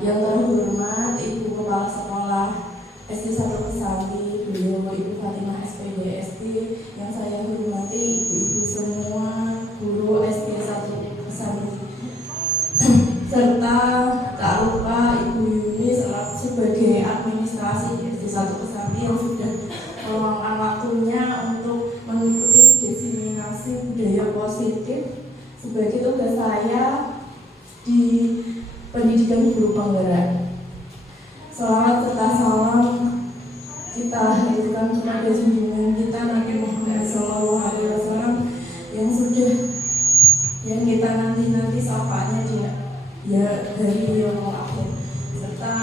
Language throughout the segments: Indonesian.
Yang terhormat Ibu Kepala Sekolah SD 1 Kesambi, beliau Ibu Fatimah SPD SD. Yang saya hormati ibu-ibu semua guru SD 1 Kesambi, serta tak lupa Ibu Yuni sebagai administrasi SD 1 Kesambi yang sudah meluangkan waktunya untuk mengikuti diseminasi budaya positif sebagai tugas saya di pendidikan guru penggerak. Selawat serta salam kita haturkan kepada junjungan kita Nabi Muhammad SAW yang kita nanti syafaatnya dia dari yaumul akhir. Serta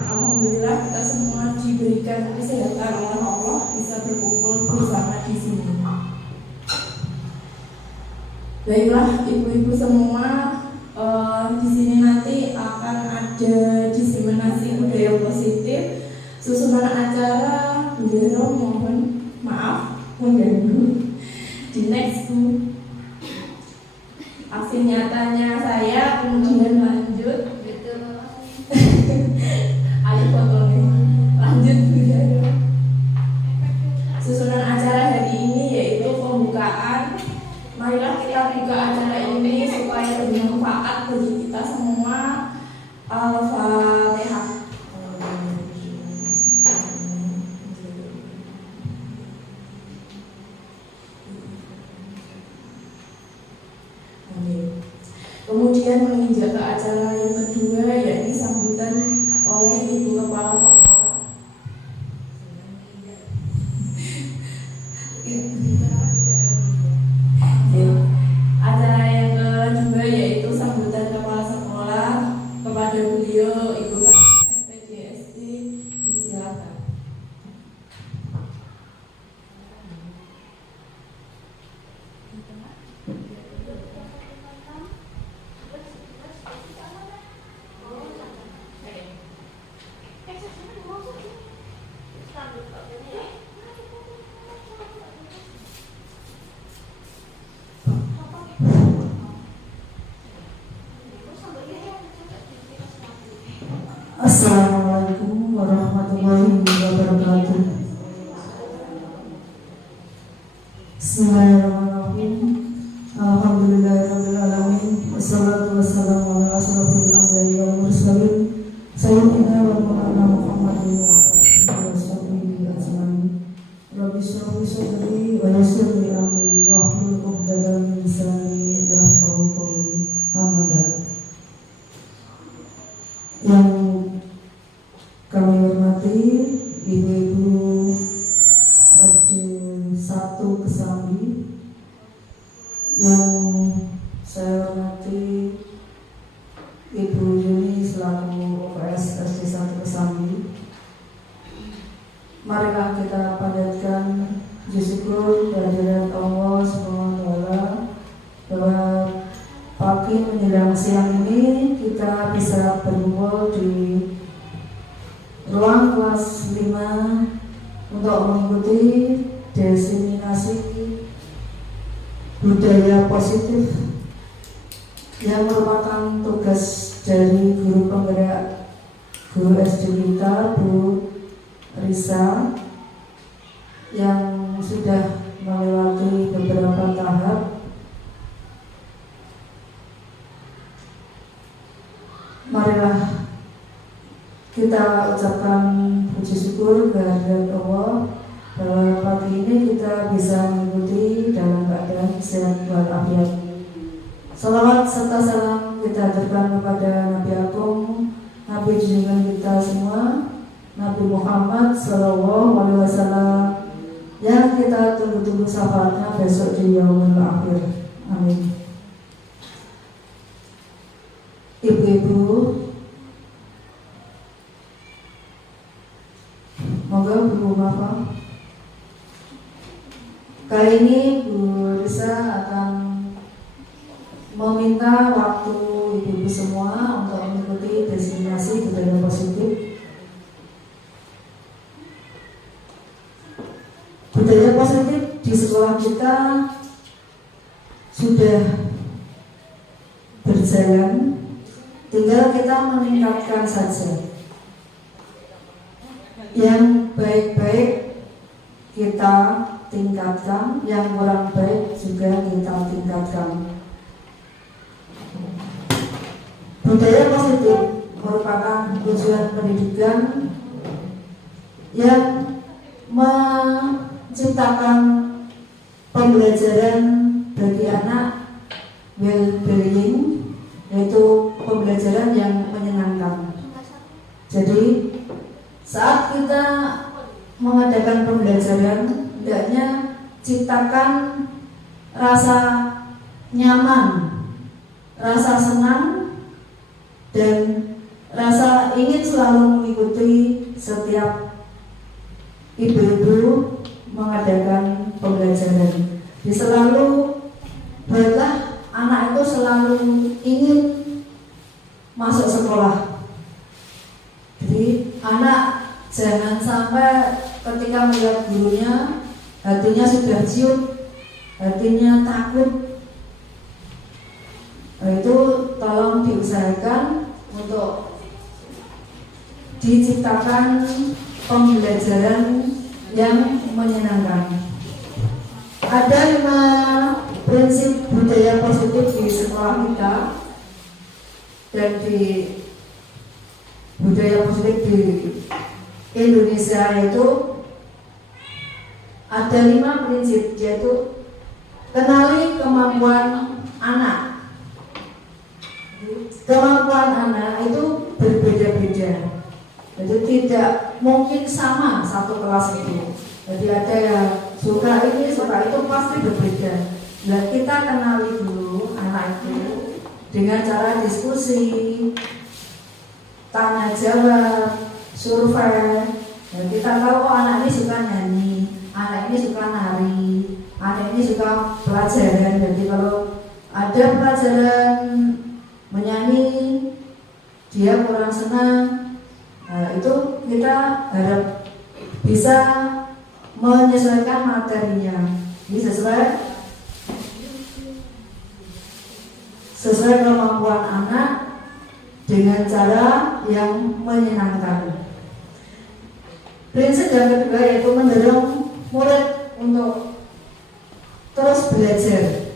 alhamdulillah kita semua diberikan kesehatan oleh Allah bisa berkumpul bersama di sini. Baiklah ibu-ibu semua, di sini nanti akan ada diseminasi budaya positif. Susunan acara beliau mohon maaf mengganggu. Di next tuh aksi nyatanya saya, kemudian lanjut. Ayo foto nih. Lanjut budaya. Susunan acara hari ini yaitu pembukaan. Marilah kita buka acara ini supaya bermanfaat bagi kita semua. Al-Fatihah. Amin. Kemudian menginjak ke acara yang kedua, yakni sambutan oleh Ibu Kepala Sekolah. Acara yang kedua yaitu sambutan Kepala Sekolah kepada beliau Ibu SPD SD. Silakan. Assalamualaikum warahmatullahi wabarakatuh. Bismillahirrahmanirrahim. Alhamdulillahirabbil alamin. Wassalatu wassalamu ala asyrofil anbiya'i wal mursalin sayyidina wa maulana Muhammadin wa alihi washabihi ajmain. Rabbi shrah li sadri wa yassir li amri wahlul 'uqdatam min lisani yafqahu qawli. Amma ba'd. Yang kami hormati ibu-ibu SD 1 Kesambi, yang saya hormati Ibu Yuni selaku OPS SD 1 Kesambi. Marilah kita panjatkan puji syukur kehadirat Allah SWT bahwa pagi menjelang siang ini kita bisa berkumpul di ruang kelas 5 untuk mengikuti diseminasi budaya positif yang merupakan tugas dari guru penggerak guru SD kita, Bu Risa, yang sudah melewati beberapa tahap. Marilah kita ucapkan puji syukur kehadirat Allah bahwa pagi ini kita bisa mengikuti dalam keadaan sehat walafiat. Salawat serta salam kita haturkan kepada Nabi Agung, Nabi junjungan kita semua, Nabi Muhammad SAW, yang kita tunggu-tunggu syafaatnya besok di yaumul akhir. Amin. Ibu-ibu, moga Bu Bapak, kali ini Bu Risa akan meminta waktu ibu-ibu semua untuk mengikuti diseminasi budaya positif. Budaya positif di sekolah kita sudah berjalan tinggal kita meningkatkan saja. Yang baik-baik kita tingkatkan, yang kurang baik juga kita tingkatkan. Budaya positif merupakan tujuan pendidikan yang menciptakan pembelajaran bagi anak well-being, yaitu pembelajaran yang menyenangkan. Jadi saat kita mengadakan pembelajaran, hendaknya ciptakan rasa nyaman, rasa senang, dan rasa ingin selalu mengikuti setiap ibu-ibu mengadakan pembelajaran. Jadi selalu buatlah anak itu selalu ingin masuk sekolah. Jadi anak jangan sampai ketika melihat gurunya hatinya sudah ciut, hatinya takut. Itu tolong diusahakan untuk diciptakan pembelajaran yang menyenangkan. Ada 5 prinsip budaya positif di sekolah kita, dan di budaya positif di Indonesia itu ada 5 prinsip, yaitu kenali kemampuan anak. Kemampuan anak itu berbeda-beda, jadi tidak mungkin sama satu kelas itu. Jadi ada yang suka ini, suka itu, pasti berbeda. Nah, kita kenali dulu anak itu dengan cara diskusi, tanya jawab, survei. Dan kita tahu anak ini suka nyanyi, anak ini suka nari, anak ini suka pelajaran. Jadi kalau ada pelajaran menyanyi dia kurang senang, itu kita harap bisa menyesuaikan materinya. Ini sesuai kemampuan anak dengan cara yang menyenangkan. Prinsip yang kedua yaitu mendorong murid untuk terus belajar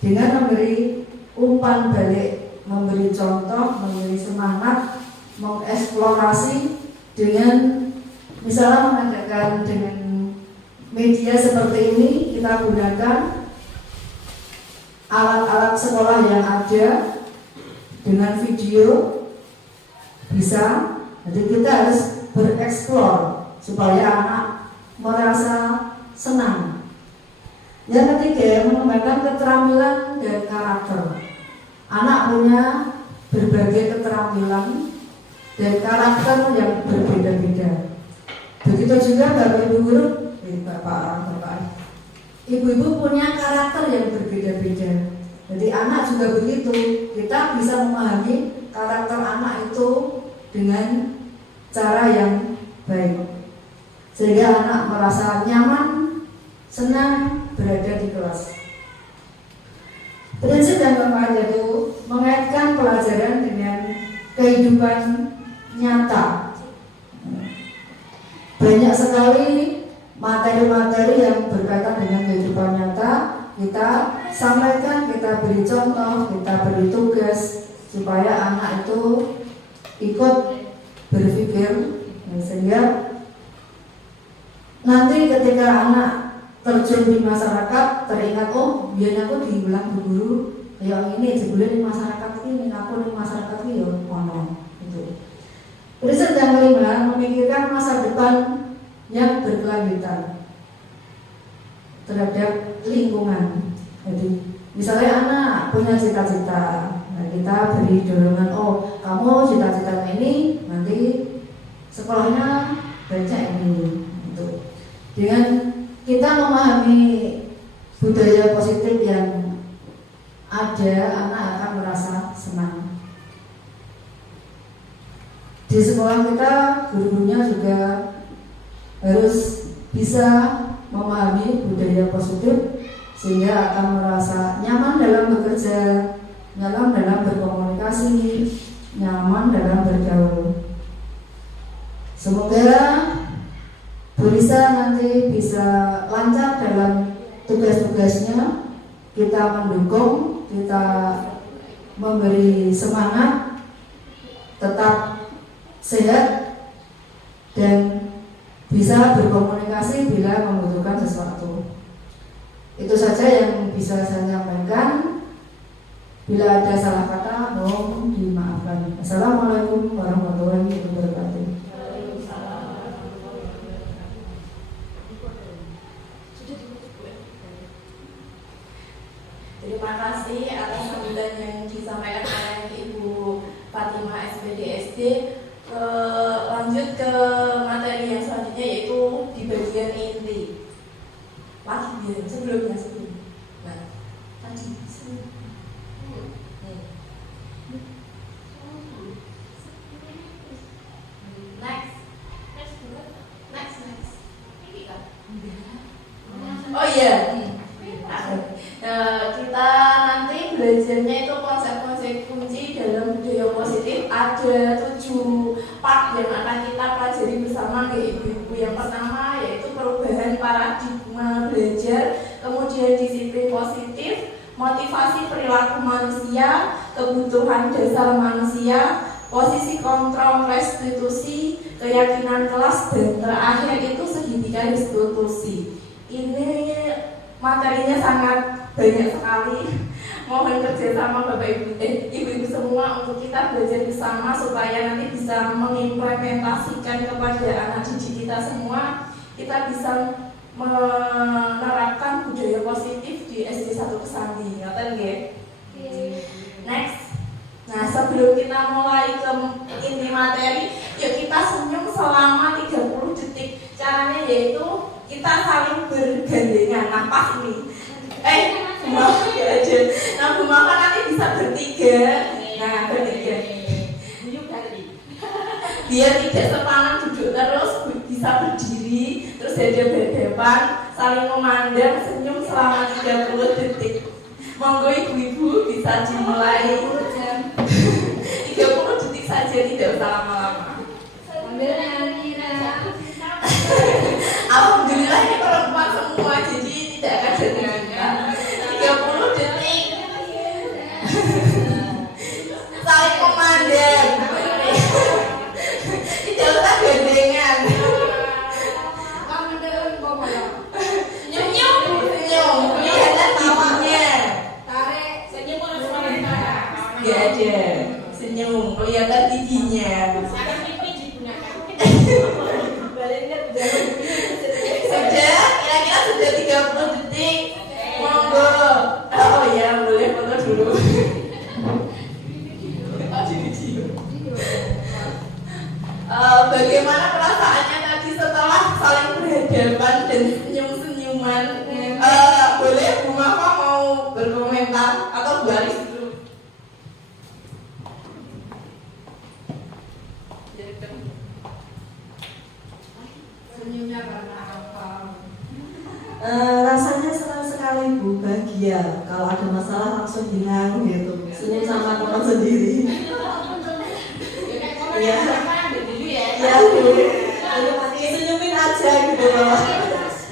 dengan memberi umpan balik, memberi contoh, memberi semangat, mengeksplorasi dengan misalnya mengadakan dengan media seperti ini. Kita gunakan alat-alat sekolah yang ada dengan video bisa. Jadi kita harus bereksplor supaya anak merasa senang. Yang ketiga, mengembangkan keterampilan dan karakter. Anak punya berbagai keterampilan dan karakter yang berbeda-beda. Begitu juga Bapak Ibu guru, Bapak Ibu-ibu punya karakter yang berbeda-beda. Jadi anak juga begitu. Kita bisa memahami karakter anak itu dengan cara yang baik, sehingga anak merasa nyaman, senang berada di kelas. Prinsip yang keempat yaitu mengaitkan pelajaran dengan kehidupan nyata. Banyak sekali materi-materi yang berkaitan dengan kehidupan nyata kita sampaikan, kita beri contoh, kita beri tugas supaya anak itu ikut berpikir, sehingga nanti ketika anak terjun di masyarakat teringat, oh biar aku diulang guru yang ini sebulan di masyarakat ini, aku di masyarakat ini ya ono itu. Prinsip yang kelima, memikirkan masa depan yang berkelanjutan terhadap lingkungan. Jadi misalnya anak punya cita-cita, nah kita beri dorongan, oh kamu cita-cita ini nanti sekolahnya baca ini itu. Dengan kita memahami budaya positif yang ada, anak akan merasa senang. Di sekolah kita guru-gurunya juga harus bisa memahami budaya positif sehingga akan merasa nyaman dalam bekerja, nyaman dalam berkomunikasi, aman dalam bergaul. Semoga Bu Risa nanti bisa lancar dalam tugas-tugasnya. Kita mendukung, kita memberi semangat, tetap sehat dan bisa berkomunikasi bila membutuhkan sesuatu. Itu saja yang bisa saya sampaikan. Bila ada salah kata, mohon dimaafkan. Assalamualaikum warahmatullahi wabarakatuh. Terima kasih atas sambutan yang disampaikan oleh Ibu Fatimah SPD. Lanjut ke materi yang selanjutnya, yaitu di bagian inti. Sebelumnya. Nah, tadi sebelum. Oh iya. Kita nanti belajarnya itu konsep-konsep kunci dalam budaya positif. Ada 7 part yang akan kita pelajari bersama ke ibu-ibu. Yang pertama yaitu perubahan paradigma belajar, kemudian disiplin positif, motivasi perilaku manusia, kebutuhan dasar manusia, posisi kontrol restitusi, keyakinan kelas, dan terakhir itu segitiga restitusi. Ini materinya sangat banyak sekali. Mohon kerjasama Bapak Ibu semua untuk kita belajar bersama supaya nanti bisa mengimplementasikan kepada anak didik kita semua. Kita bisa menerapkan budaya positif di SD 1 Kesambi. Ngoten nggih? Next. Nah, sebelum kita mulai ke inti materi, yuk kita senyum selama 30 detik. Caranya yaitu kita saling bergandengan. Nah, pas ini. Aja. Nah, Bu Maka nanti bisa bertiga. Nah, bertiga. Biar tidak sepanang duduk terus, bisa berdiri, terus hadapan, saling memandang, senyum selama 30 detik. Monggo ibu-ibu bisa dimulai. 30 detik saja, tidak usah lama-lama. Alhamdulillah ini perempuan semua, jadi tidak akan jadikan 30 detik. Saling memandang. Tidak usah gandengan. Senyum, kelihatan giginya. Gak ada. Senyum, kelihatan giginya. Sudah, kira-kira sudah 30 detik. Monggo. Oh ya, boleh foto dulu. Bagaimana perasaannya tadi setelah saling berhadapan dan senyum-senyuman? Boleh Bu Maka mau berkomentar atau baris dulu? Senyumnya karena apa? Rasanya senang sekali Bu, bahagia. Kalau ada masalah langsung hilang gitu. Senyum sama teman sendiri. Iya. Ya Bu, senyumin aja gitu loh.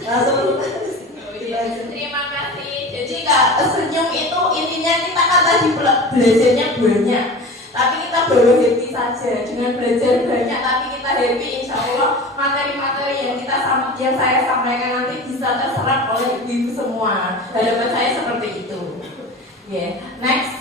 Langsung. Terima kasih. Jadi Kak, senyum itu intinya kita kan tadi belajarnya banyak, tapi kita baru happy saja. Dengan belajar banyak tapi kita happy, insya Allah materi-materi yang saya sampaikan nanti bisa terserap oleh ibu semua. Harapan saya seperti itu. Next.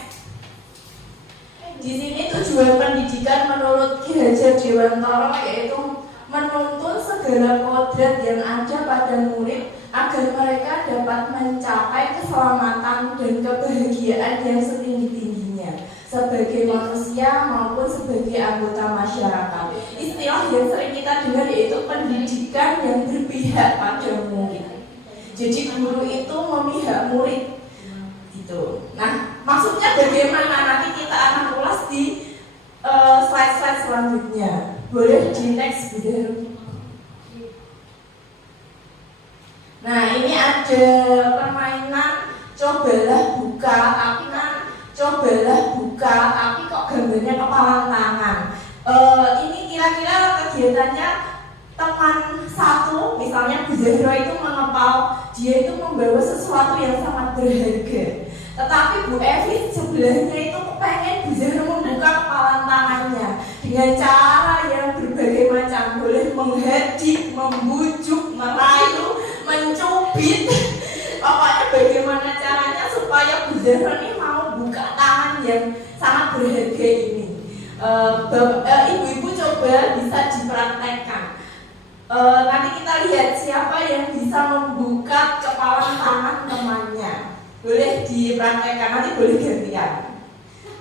Di sini tujuan pendidikan menurut Ki Hajar Dewantara yaitu menuntun segala kodrat yang ada pada murid agar mereka dapat mencapai keselamatan dan kebahagiaan yang setinggi-tingginya sebagai manusia maupun sebagai anggota masyarakat. Istilah yang sering kita dengar yaitu pendidikan yang berpihak pada murid. Jadi guru itu memihak murid gitu. Nah, maksudnya bagaimana nanti kita akan ulas di slide-slide selanjutnya. Boleh di next video. Nah, ini ada permainan cobalah buka tapi kok gambarnya kepala tangan. kaitannya teman satu, misalnya Bu Zahra itu mengepal, dia itu membawa sesuatu yang sangat berharga. Tetapi Bu Evi sebelahnya itu pengen Bu Zahra membuka kepalan tangannya dengan cara yang berbagai macam, boleh menghadik, membujuk, merayu, mencubit. Pokoknya bagaimana caranya supaya Bu Zahra ini mau buka tangan yang sangat berharga ini. Ibu-ibu coba bisa dipraktekkan. Nanti kita lihat siapa yang bisa membuka kepalan tangan temannya. Boleh dipraktekkan, nanti boleh gantian.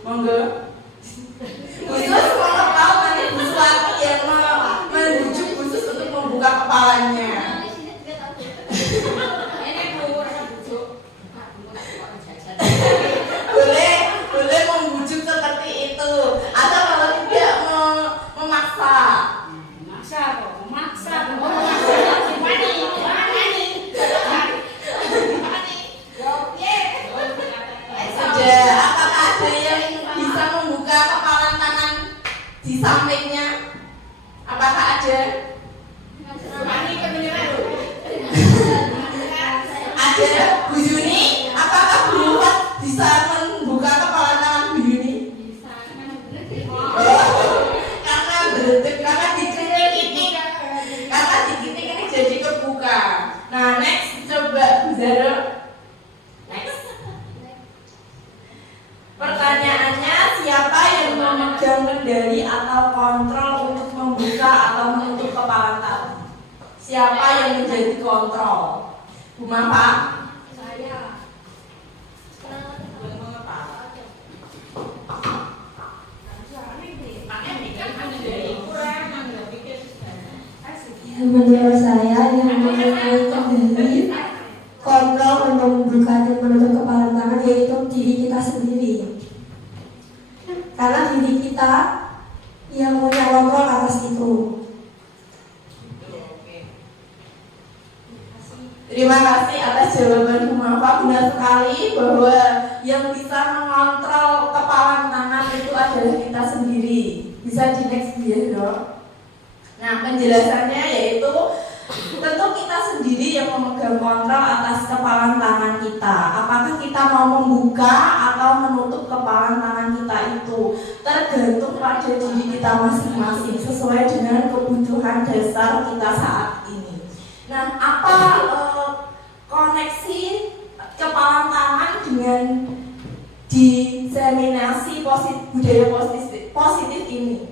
Monggo. Khusus mengepal nanti Bu Suwati yang membujuk khusus untuk membuka kepalanya. boleh membujuk seperti itu, atau kalau tidak memaksa. Sudah, apakah ada yang bisa membuka kepalan tangan di sampingnya? Apakah ada? Ada Bu Yuni, apakah Bu Luhut bisa membuka kepala tangan Bu Yuni? Karena berdetik, karena dikritik ini jadi kebuka. Nah, next coba Bu Zahra. Next. Pertanyaannya, siapa yang memegang kendali atau kontrol untuk membuka atau menutup kepala tadi? Siapa yang menjadi kontrol? Bu Mapa? Saya. Menurut saya yang mempunyai kendali kontrol untuk membuka dan menutup kepala tangan yaitu diri kita sendiri. Karena diri kita yang punya kontrol atas itu. Terima kasih atas jawaban Bu Mapa. Benar sekali bahwa yang bisa mengontrol kepala tangan itu adalah kita sendiri. Bisa di next dia dong. Nah, penjelasannya yaitu tentu kita sendiri yang memegang kontrol atas kepalan tangan kita. Apakah kita mau membuka atau menutup kepalan tangan kita itu tergantung pada diri kita masing-masing sesuai dengan kebutuhan dasar kita saat ini. Nah, apa koneksi kepalan tangan dengan diseminasi budaya positif ini?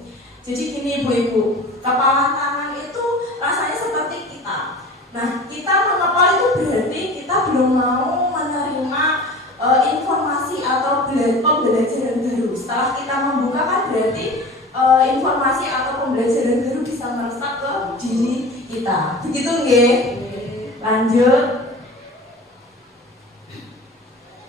Jadi gini Ibu-ibu, kepalan tangan itu rasanya seperti kita. Nah, kita mengepal itu berarti kita belum mau menerima informasi atau pembelajaran baru. Setelah kita membuka kan berarti informasi atau pembelajaran baru bisa meresap ke diri kita. Begitu nggih? Lanjut.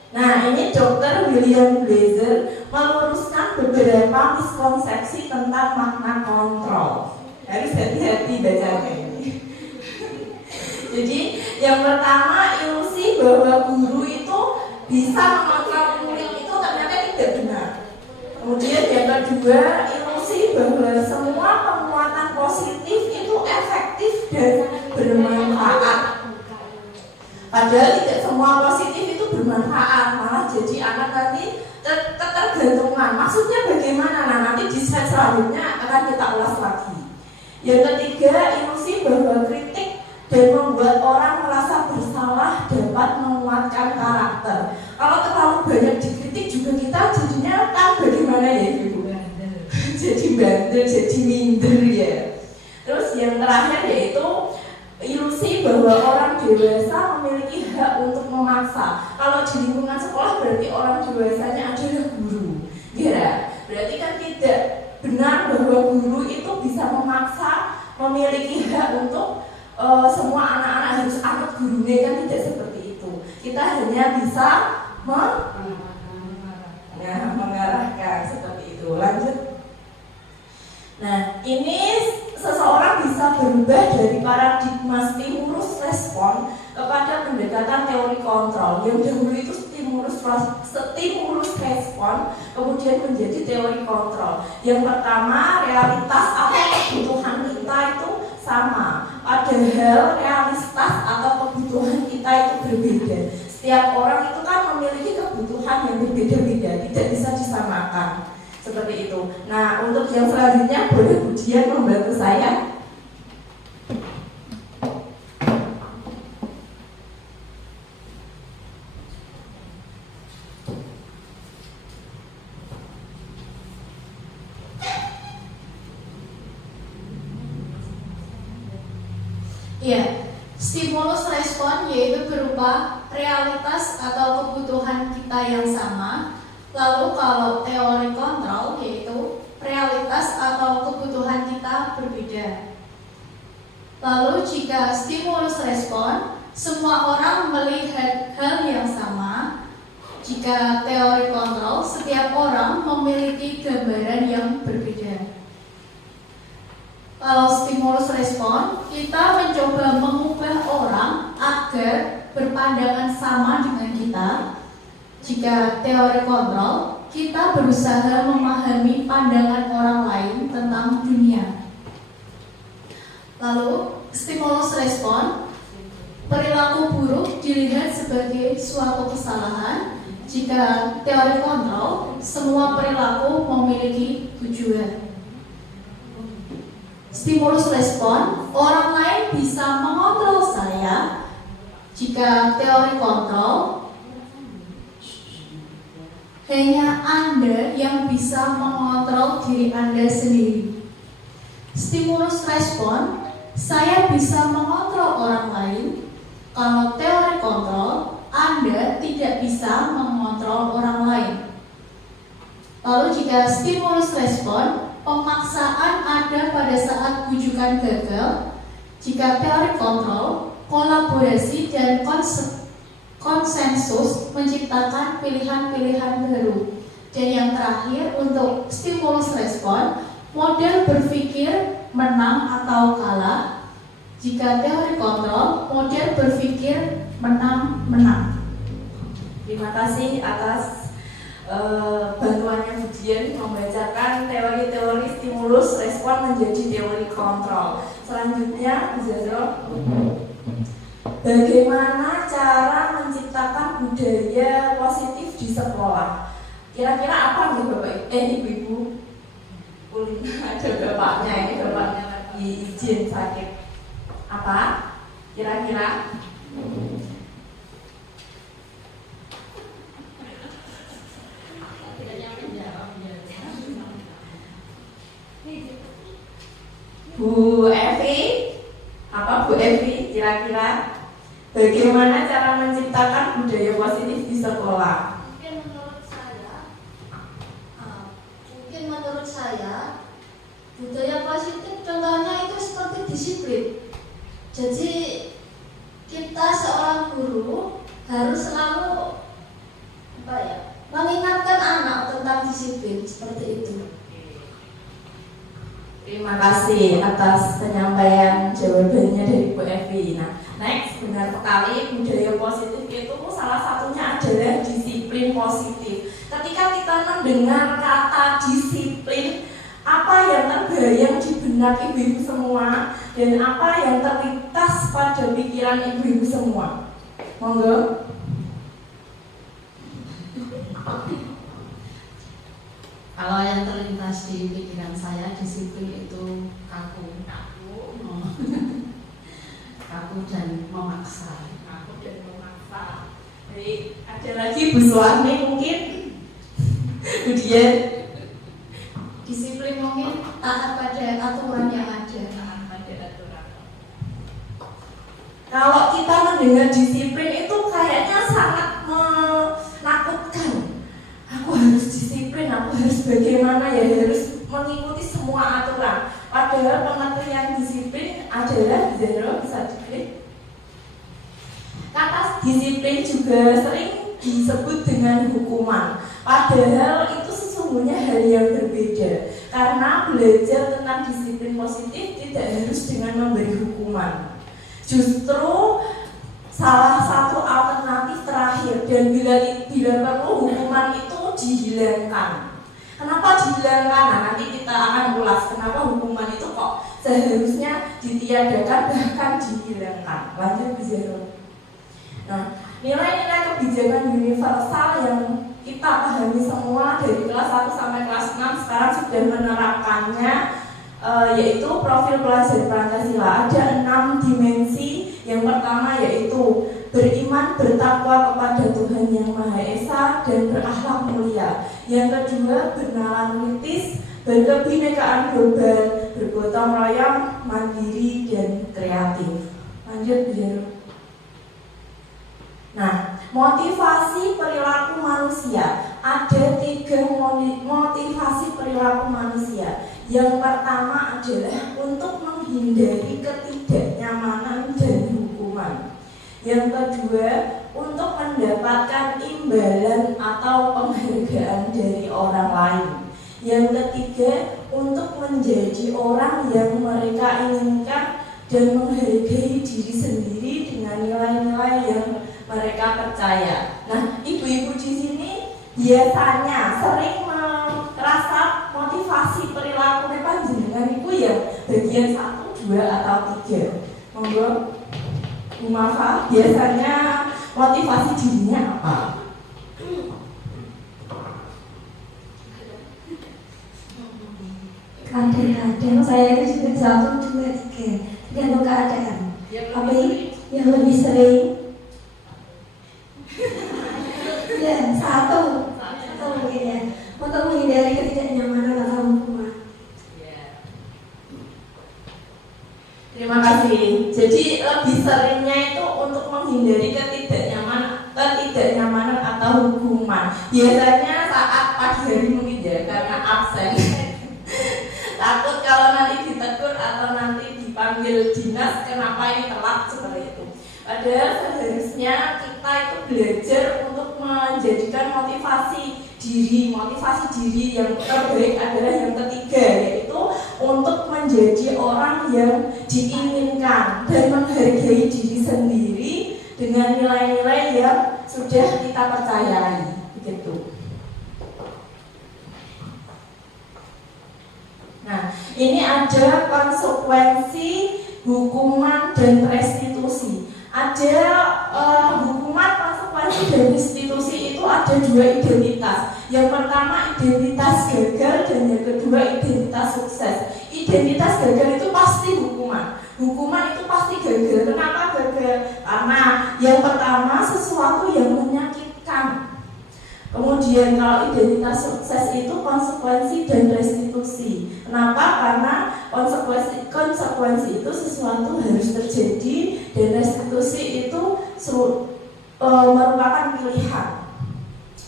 Nah, ini Dr. William Blazer meluruskan beberapa miskonsepsi tentang makna kontrol. Harus hati-hati bacanya ini. Jadi, yang pertama, ilusi bahwa guru itu bisa mengontrol murid itu ternyata tidak benar. Kemudian yang kedua, ilusi bahwa semua penguatan positif itu efektif dan bermanfaat. Padahal tidak semua positif itu bermanfaat, malah jadi anak nanti ketergantungan. Maksudnya bagaimana? Nah, nanti di slide selanjutnya akan kita ulas lagi. Yang ketiga, ilusi bahwa kritik dan membuat orang merasa bersalah dapat menguatkan karakter. Kalau terlalu banyak dikritik juga kita jadinya kan bagaimana ya Ibu? Jadi bandel, jadi minder ya. Terus yang terakhir yaitu ilusi bahwa orang dewasa memiliki hak untuk memaksa. Kalau di lingkungan sekolah berarti orang dewasanya adalah guru. Ya, berarti kan tidak benar bahwa guru itu bisa memaksa, memiliki hak untuk semua anak-anak harus anut gurunya, kan tidak seperti itu. Kita hanya bisa mengarahkan seperti itu. Lanjut. Nah, ini seseorang bisa berubah dari paradigma stimulus respon kepada pendekatan teori kontrol. Yang dahulu itu stimulus respon, kemudian menjadi teori kontrol. Yang pertama, realitas atau kebutuhan kita sama, padahal realitas atau kebutuhan kita itu berbeda. Setiap orang itu kan memiliki kebutuhan yang berbeda-beda, tidak bisa disamakan seperti itu. Nah, untuk yang selanjutnya boleh Bu Dian membantu saya. Ya, stimulus respon yaitu berupa realitas atau kebutuhan kita yang sama. Lalu kalau teori kontrol yaitu realitas atau kebutuhan kita berbeda. Lalu jika stimulus respon, semua orang melihat hal yang sama. Jika teori kontrol, setiap orang memiliki gambaran yang berbeda. Kalau stimulus respon, kita mencoba mengubah orang agar berpandangan sama dengan kita. Jika teori kontrol, kita berusaha memahami pandangan orang lain tentang dunia. Lalu, stimulus respon, perilaku buruk dilihat sebagai suatu kesalahan. Jika teori kontrol, semua perilaku memiliki tujuan. Stimulus respon, orang lain bisa mengontrol saya. Jika teori kontrol, hanya Anda yang bisa mengontrol diri Anda sendiri. Stimulus respon, saya bisa mengontrol orang lain. Kalau teori kontrol, Anda tidak bisa mengontrol orang lain. Lalu jika stimulus respon, pemaksaan ada pada saat bujukan gagal. Jika teori kontrol, kolaborasi dan konsensus menciptakan pilihan-pilihan baru. Dan yang terakhir untuk stimulus respon, model berpikir menang atau kalah. Jika teori kontrol, model berpikir menang-menang. Terima kasih atas bantuannya Bu Dian membacakan teori-teori stimulus respon menjadi teori kontrol. Selanjutnya Bu Zazro, bagaimana cara menciptakan budaya positif di sekolah? Kira-kira apa nih Bapak Ibu-ibu? Ada bapaknya, ini bapaknya lagi izin sakit. Apa? Kira-kira? Bu Evi, apa Bu Evi? Kira-kira bagaimana cara menciptakan budaya positif di sekolah? Mungkin menurut saya budaya positif contohnya itu seperti disiplin. Jadi kita seorang guru harus selalu mengingatkan anak tentang disiplin seperti itu. Terima kasih atas penyampaian jawabannya dari Bu Evi. Nah, next, benar sekali budaya positif itu salah satunya adalah disiplin positif. Ketika kita mendengar kata disiplin, apa yang terbayang di benak ibu-ibu semua dan apa yang terlintas pada pikiran ibu-ibu semua? Monggo. Kalau yang terlintas di pikiran saya, disiplin itu kaku dan memaksa. Baik, ada lagi Bu Suwarni mungkin. Bu Dian. Disiplin mungkin taat pada aturan yang ada. Kalau kita mendengar disiplin itu kayaknya sangat menakutkan. Aku harus disiplin, aku harus bagaimana ya, harus mengikuti semua aturan. Padahal pengertian disiplin adalah zero, bisa diklik. Kata disiplin juga sering disebut dengan hukuman. Padahal itu sesungguhnya hal yang berbeda. Karena belajar tentang disiplin positif tidak harus dengan memberi hukuman. Justru salah satu alternatif terakhir, dan bila perlu hukuman itu dihilangkan. Kenapa dihilangkan? Nah, nanti kita akan mulai kelas. Kenapa hukuman itu kok seharusnya ditiadakan bahkan dihilangkan? Lanjut Bu Zero. Nah, nilai-nilai kebijakan universal yang kita pahami semua dari kelas 1 sampai kelas 6 sekarang sudah menerapkannya, yaitu profil pelajar Pancasila. Ada 6 dimensi. Yang pertama yaitu beriman bertakwa kepada Tuhan Yang Maha Esa dan berakhlak mulia. Yang kedua bernalar kritis, berkebinekaan global, bergotong royong, mandiri dan kreatif. Lanjut Bu Jero. Nah, motivasi perilaku manusia. Ada 3 motivasi perilaku manusia. Yang pertama adalah untuk menghindari ketidaknyamanan dan hukuman. Yang kedua, untuk mendapatkan imbalan atau penghargaan dari orang lain. Yang ketiga, untuk menjadi orang yang mereka inginkan dan menghargai diri sendiri dengan nilai-nilai yang mereka percaya. Nah, ibu-ibu di sini biasanya sering merasa motivasi perilaku panjenengan itu ya bagian 1, 2 atau 3. Monggo Bu Mafa, biasanya motivasi dirinya apa? Kadang-kadang saya itu juga 1, 2, 3 tergantung keadaan. Tapi yang lebih sering ya 1 mungkin ya, untuk menghindari ketidaknyamanan atau hukuman. Terima kasih. Jadi lebih seringnya itu untuk menghindari ketidaknyamanan atau hukuman. Biasanya saat pagi hari mungkin ya, karena absen. Takut kalau nanti ditegur atau nanti dipanggil dinas, kenapa ini telat seperti itu. Padahal seharusnya kita itu belajar untuk menjadikan motivasi diri yang terbaik adalah yang ketiga, yaitu untuk menjadi orang yang diinginkan dan menghargai diri sendiri dengan nilai-nilai yang sudah kita percayai, begitu. Nah, ini ada konsekuensi, hukuman dan restitusi. Ada hukuman, konsekuensi dan restitusi itu ada 2 identitas. Yang pertama identitas gagal dan yang kedua identitas sukses. Identitas gagal itu pasti hukuman. Hukuman itu pasti gagal. Kenapa gagal? Karena yang pertama sesuatu yang menyakitkan. Kemudian kalau identitas sukses itu konsekuensi dan restitusi. Kenapa? Karena konsekuensi itu sesuatu harus terjadi dan restitusi itu merupakan pilihan.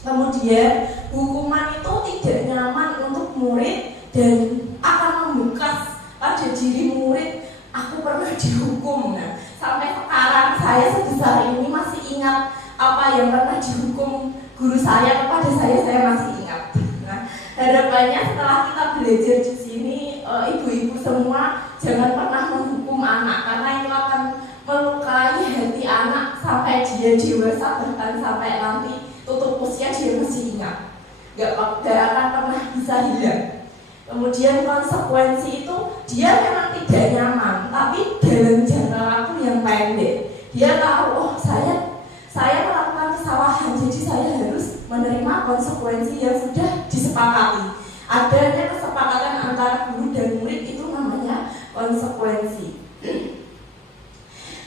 Kemudian hukuman itu tidak nyaman untuk murid dan akan membekas pada diri murid. Aku pernah dihukum. Nah, sampai sekarang saya sebesar ini masih ingat apa yang pernah dihukum guru saya kepada saya masih ingat. Nah, harapannya setelah kita belajar di sini, ibu-ibu semua jangan pernah menghukum anak, karena itu akan melukai hati anak sampai dia dewasa, bahkan sampai nanti tutup usia dia masih ingat. Gak akan pernah bisa hilang. Kemudian konsekuensi itu dia memang tidak nyaman, tapi dalam jangka waktu yang pendek. Dia tahu, oh saya melakukan kesalahan, jadi saya harus menerima konsekuensi yang sudah disepakati. Adanya kesepakatan antara guru dan murid itu namanya konsekuensi.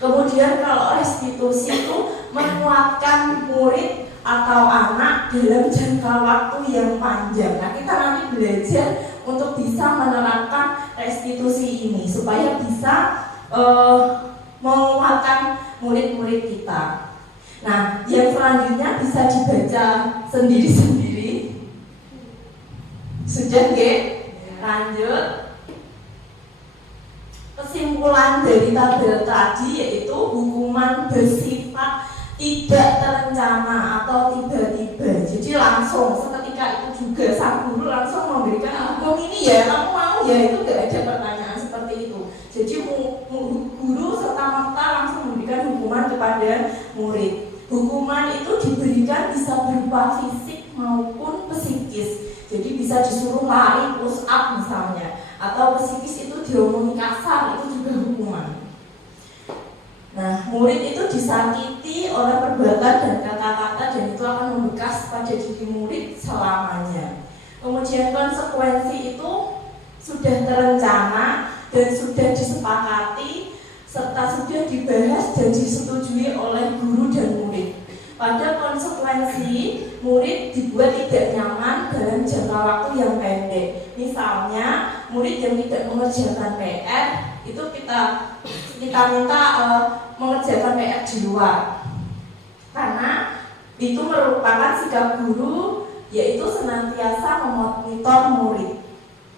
Kemudian kalau restitusi itu menguatkan murid atau anak dalam jangka waktu yang panjang. Nah, kita nanti belajar untuk bisa menerapkan restitusi ini supaya bisa menguatkan murid-murid kita. Nah, yang selanjutnya bisa dibaca sendiri-sendiri. Sudah nggih? Lanjut. Kesimpulan dari tabel tadi yaitu hukuman bersifat tidak terencana atau tiba-tiba. Jadi langsung seketika itu juga sang guru langsung memberikan hukum ini ya, kamu mau ya, itu tidak ada pertanyaan seperti itu. Jadi guru serta-merta langsung memberikan hukuman kepada murid. Hukuman itu diberikan bisa berupa fisik maupun psikis. Jadi bisa disuruh lari push up misalnya, diomongin kasar itu juga hukuman. Nah, murid itu disakiti oleh perbuatan dan kata-kata dan itu akan membekas pada diri murid selamanya. Kemudian konsekuensi itu sudah terencana dan sudah disepakati serta sudah dibahas dan disetujui oleh guru dan murid. Pada konsekuensi, murid dibuat tidak nyaman dalam jangka waktu yang pendek. Misalnya, murid yang tidak mengerjakan PR itu kita minta mengerjakan PR di luar, karena itu merupakan sikap guru, yaitu senantiasa memonitor murid.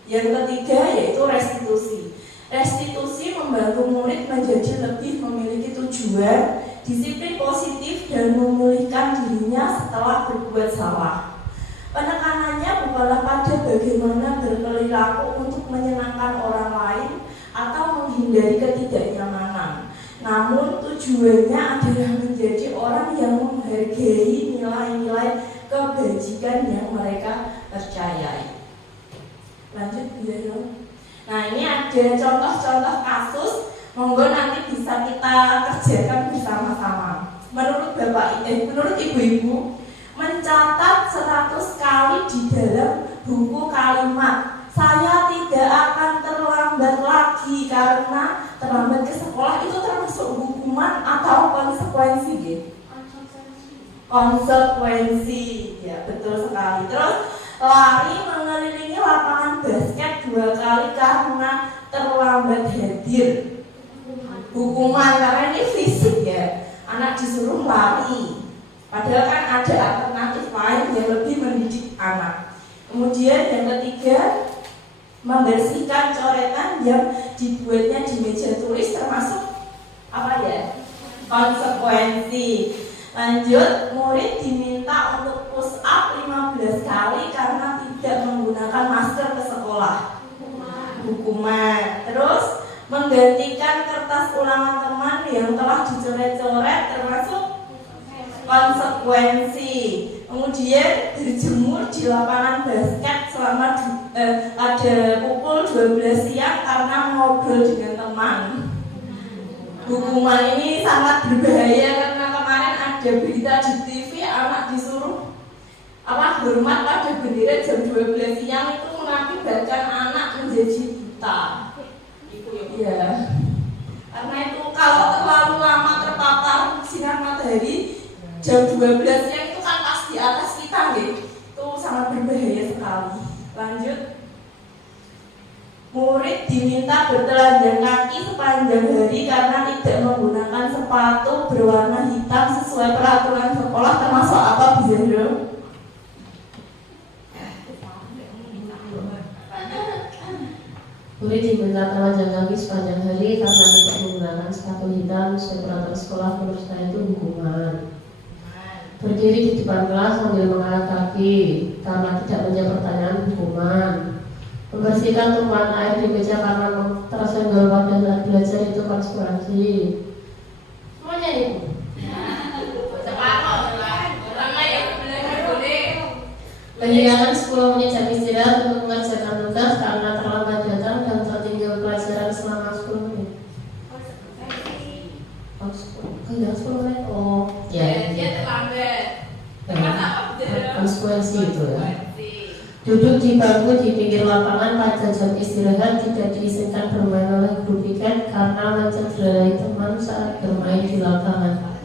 Yang ketiga yaitu restitusi. Restitusi membantu murid menjadi lebih memiliki tujuan, disiplin positif dan memulihkan dirinya setelah berbuat salah. Penekanannya bukanlah pada bagaimana berperilaku untuk menyenangkan orang lain atau menghindari ketidaknyamanan, namun tujuannya adalah menjadi orang yang menghargai nilai-nilai kebajikan yang mereka percayai. Lanjut ya dong. Nah, ini ada contoh-contoh kasus, monggo nanti bisa kita kerjakan bersama-sama. Menurut menurut ibu-ibu, mencatat 100 kali di dalam buku kalimat saya tidak akan terlambat lagi karena terlambat ke sekolah itu termasuk hukuman atau konsekuensi gitu? Konsekuensi, ya betul sekali. Terus lari mengelilingi lapangan basket 2 kali karena terlambat hadir, hukuman karena ini fisik ya, anak disuruh lari padahal kan ada alternatif lain yang lebih mendidik anak. Kemudian yang ketiga, membersihkan coretan yang dibuatnya di meja tulis termasuk apa ya? Konsekuensi. Lanjut, murid diminta untuk push up 15 kali karena tidak menggunakan masker ke sekolah. Hukuman. Terus, menggantikan kertas ulangan teman yang telah dicoret-coret termasuk konsekuensi. Kemudian berjemur di lapangan basket selama pada pukul 12 siang karena ngobrol dengan teman. Hukuman ini sangat berbahaya karena kemarin ada berita di TV anak disuruh hormat pada bendera jam 12 siang itu mengakibatkan anak menjadi buta. Ya. Karena itu kalau terlalu lama terpapar sinar matahari jam 12 siang itu kan pas di atas kita gitu. Itu sangat berbahaya sekali. Lanjut. Murid diminta bertelanjang kaki sepanjang hari karena tidak menggunakan sepatu berwarna hitam sesuai peraturan sekolah, termasuk apa Bu Zahra? Murid diminta telanjang kaki sepanjang hari karena tidak menggunakan sepatu hitam sesuai peraturan sekolah, menurut saya itu hukuman. Berdiri di depan kelas sambil mengangkat kaki karena tidak menjawab pertanyaan, hukuman. Membersihkan tumpahan air di meja karena tersenggol pada saat belajar itu konsekuensi. Semuanya ibu. Kehilangan 10 menit jam istirahat untuk mengerjakan tugas karena terlambat datang dan tertinggal pelajaran selama 10 menit. Kehilangan 10 menit. Oh, ya. Dia terlambat. Konsekuensi itu ya. Duduk di bangku di pinggir lapangan pada jam istirahat tidak diizinkan bermain oleh guru piket karena mencederai teman saat bermain di lapangan.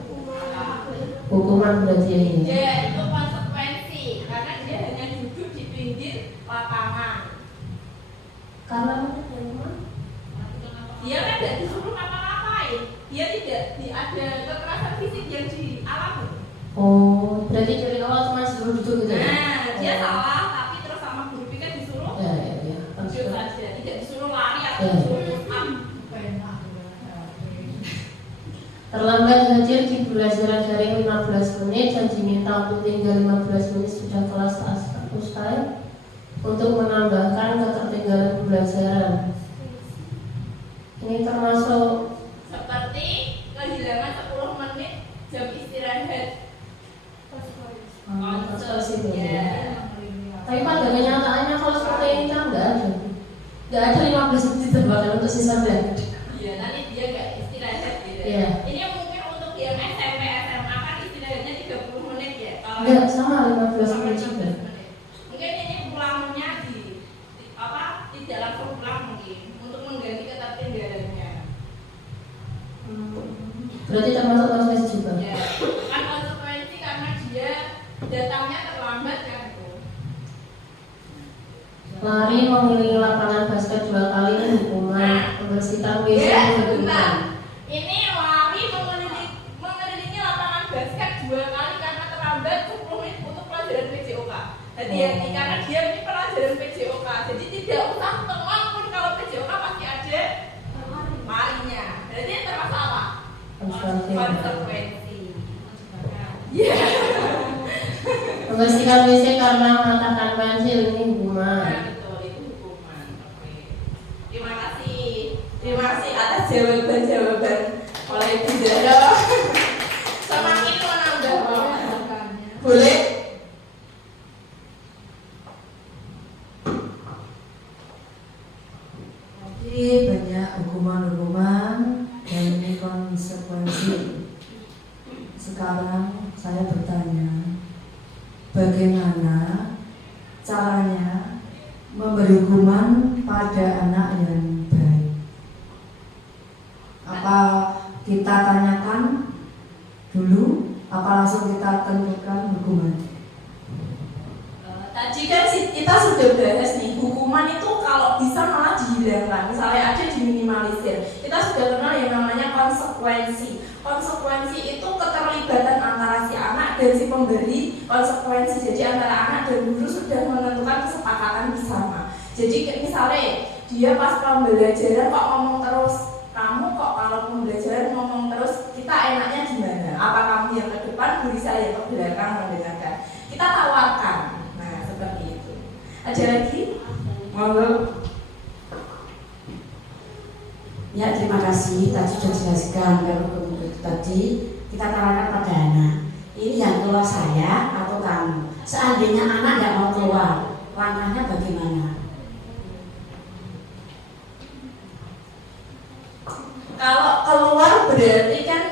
Hukuman berarti ini. Ya, itu konsekuensi karena dia hanya duduk di pinggir lapangan. Karena dia kan tidak disuruh ngapa-ngapain. Dia tidak ada kekerasan fisik yang dialami. Oh, berarti dari awal cuma disuruh duduk gitu ya? Nah, dia salah tapi terus sama guru piket disuruh Ya. duduk saja, tidak disuruh lari atau Ya. disuruh Terlambat hadir di pembelajaran daring 15 menit dan diminta untuk tinggal 15 menit sudah kelas usai untuk menambahkan ketertinggalan pembelajaran. Ini termasuk seperti kehilangan 10 menit jam istirahat. Tapi pada kenyataannya kalau seperti ini kan enggak ada. Nggak ada 15 menit terbakar untuk sisa belajar. Iya, nanti dia nggak istirahat gitu. Iya. Ini mungkin untuk yang SMP, SMA kan istirahatnya 30 menit ya. Kalau Enggak, sama 15 menit juga. Mungkin ini pulangnya tidak langsung pulang mungkin untuk mengganti ketertinggalannya. Berarti termasuk konsekuensi juga. Ya, kan konsekuensi karena dia datangnya terlambat kan itu. Lari mengelilingi lapangan basket 2 kali hukuman, membersihkan WC Ya, hukuman. sebentar. Ini lari mengelilingi lapangan basket 2 kali karena terlambat 10 menit untuk pelajaran PJOK. Hati-hati karena dia ini pelajaran PJOK. Jadi tidak usah telan pun kalau PJOK pasti ada larinya. Jadi termasuk apa? Konsekuensi. Ya. Membersihkan WC karena meletakkan pensil ini hukuman. Nah, betul itu hukuman. Oke. Terima kasih atas jawaban-jawaban oleh Bidara. Semakin menambah wawasannya. Boleh? Jadi banyak hukuman-hukuman dan ini konsekuensi. Sekarang saya bertanya, bagaimana caranya memberi hukuman pada anak yang baik? Apa kita tanyakan dulu, apa langsung kita tentukan hukuman? Tadi kan kita sudah bahas nih, hukuman itu kalau bisa malah dihilangkan, misalnya aja diminimalisir. Kita sudah kenal yang namanya konsekuensi. Konsekuensi itu keterlibatan antara si anak dan si pemberi konsekuensi. Jadi antara anak dan guru sudah menentukan kesepakatan bersama. Jadi misalnya dia pas pembelajaran kok ngomong terus, kamu kok kalau pembelajaran ngomong terus, kita enaknya gimana? Apa kamu yang ke depan, guru saya yang ke belakang mendengarkan? Kita tawarkan. Nah seperti itu. Ada lagi? Monggo. Ya, terima kasih. Tadi sudah dijelaskan kalau tadi kita tawarkan pada anak. Ini yang keluar saya atau kamu. Seandainya anak nggak mau keluar, langkahnya bagaimana? Kalau keluar berarti kan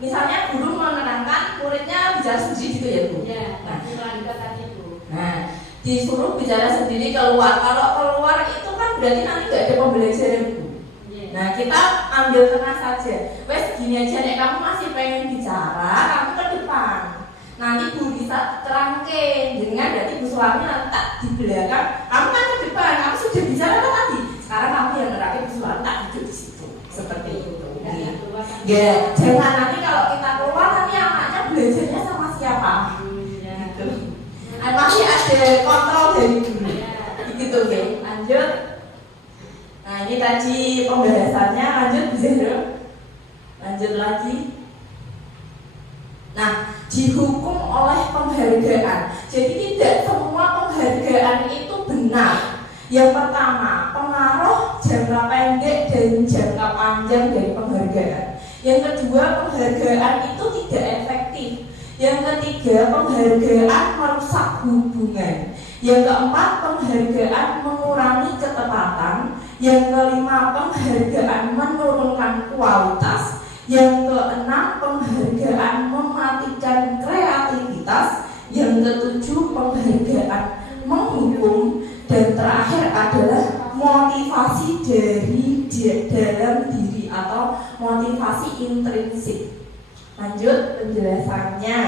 misalnya guru menerangkan muridnya bicara sendiri gitu ya Bu? Ya, tadi lanjut tadi Bu. Nah, disuruh bicara sendiri keluar. Kalau keluar itu kan berarti nanti nggak ada pembelajaran Bu. Nah, kita ambil tengah saja. Wes gini aja nih, kamu masih pengen bicara, kamu ke depan. Nanti Bu bisa terangkan dengan berarti Bu Suami nanti tak di belakang. Kamu kan ke depan, kamu sudah bicara kan tadi. Sekarang kamu yang terangkan Bu Suami tak duduk di situ. Seperti itu. Ya, jangan nanti kalau kita keluar nanti anaknya belajarnya sama siapa? Gitu. Masih ada kontrol dari guru. Gitu ya. Lanjut. Nah ini tadi pembahasannya, lanjut bisa dong? Lanjut lagi. Nah, dihukum oleh penghargaan. Jadi tidak semua penghargaan itu benar. Yang pertama, pengaruh jangka pendek dan jangka panjang dari penghargaan. Yang kedua, penghargaan itu tidak efektif. Yang ketiga, penghargaan merusak hubungan. Yang keempat, penghargaan mengurangi ketepatan. Yang kelima, penghargaan menurunkan kualitas. Yang keenam, penghargaan mematikan kreativitas. Yang ketujuh, penghargaan menghukum. Dan terakhir adalah motivasi dari dalam diri atau motivasi intrinsik. Lanjut penjelasannya.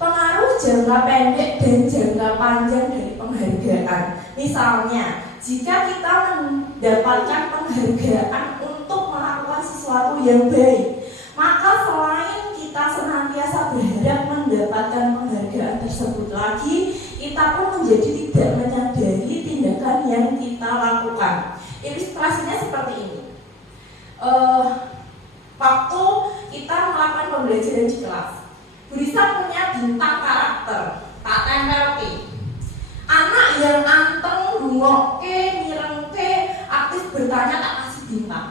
Pengaruh jangka pendek dan jangka panjang dari penghargaan. Misalnya, jika kita mendapatkan penghargaan untuk melakukan sesuatu yang baik, maka selain kita senantiasa berharap mendapatkan penghargaan tersebut lagi, kita pun menjadi tidak menyadari tindakan yang kita lakukan. Ilustrasinya seperti ini. Waktu kita melakukan pembelajaran di kelas, Bu Risa punya bintang karakter, tak tempelke. Anak yang anteng, dungokke, mirengke, aktif bertanya tak kasih bintang.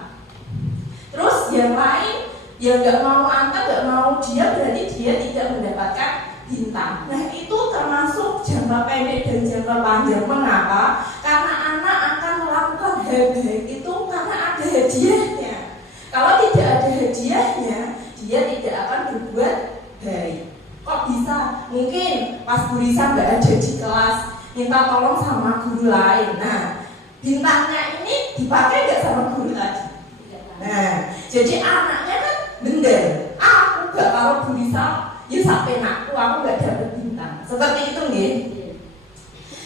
Terus yang lain yang nggak mau anteng, nggak mau dia, berarti dia tidak mendapatkan bintang. Nah itu termasuk jangka pendek dan jangka panjang. Mengapa? baik itu karena ada hadiahnya. Kalau tidak ada hadiahnya, dia tidak akan berbuat baik. Kok bisa? Mungkin pas Bu Risa nggak ada di kelas, minta tolong sama guru lain. Nah, bintangnya ini dipakai nggak sama guru tadi? Nah, jadi anaknya kan bener. Aku nggak, kalau Bu Risa ya sampai aku nggak dapet bintang. Seperti itu nggih.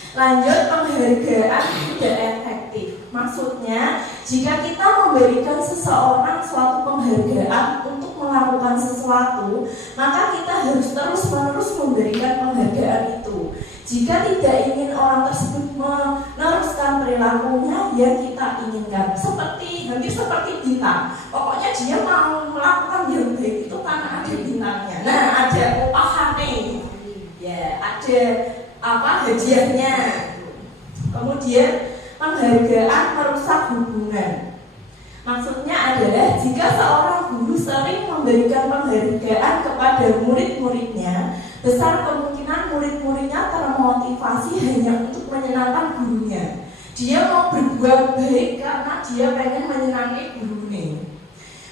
Lanjut, penghargaan tidak efektif. Maksudnya, jika kita memberikan seseorang suatu penghargaan untuk melakukan sesuatu, maka kita harus terus-menerus memberikan penghargaan itu. Jika tidak ingin orang tersebut meneruskan perilakunya yang kita inginkan, hampir seperti bintang. Pokoknya dia mau melakukan yang baik itu karena ada bintangnya. Nah, ada upahannya, ya, ada hadiahnya. Kemudian penghargaan merusak hubungan. Maksudnya adalah jika seorang guru sering memberikan penghargaan kepada murid-muridnya, besar kemungkinan murid-muridnya termotivasi hanya untuk menyenangkan gurunya. Dia mau berbuat baik karena dia pengen menyenangi gurunya.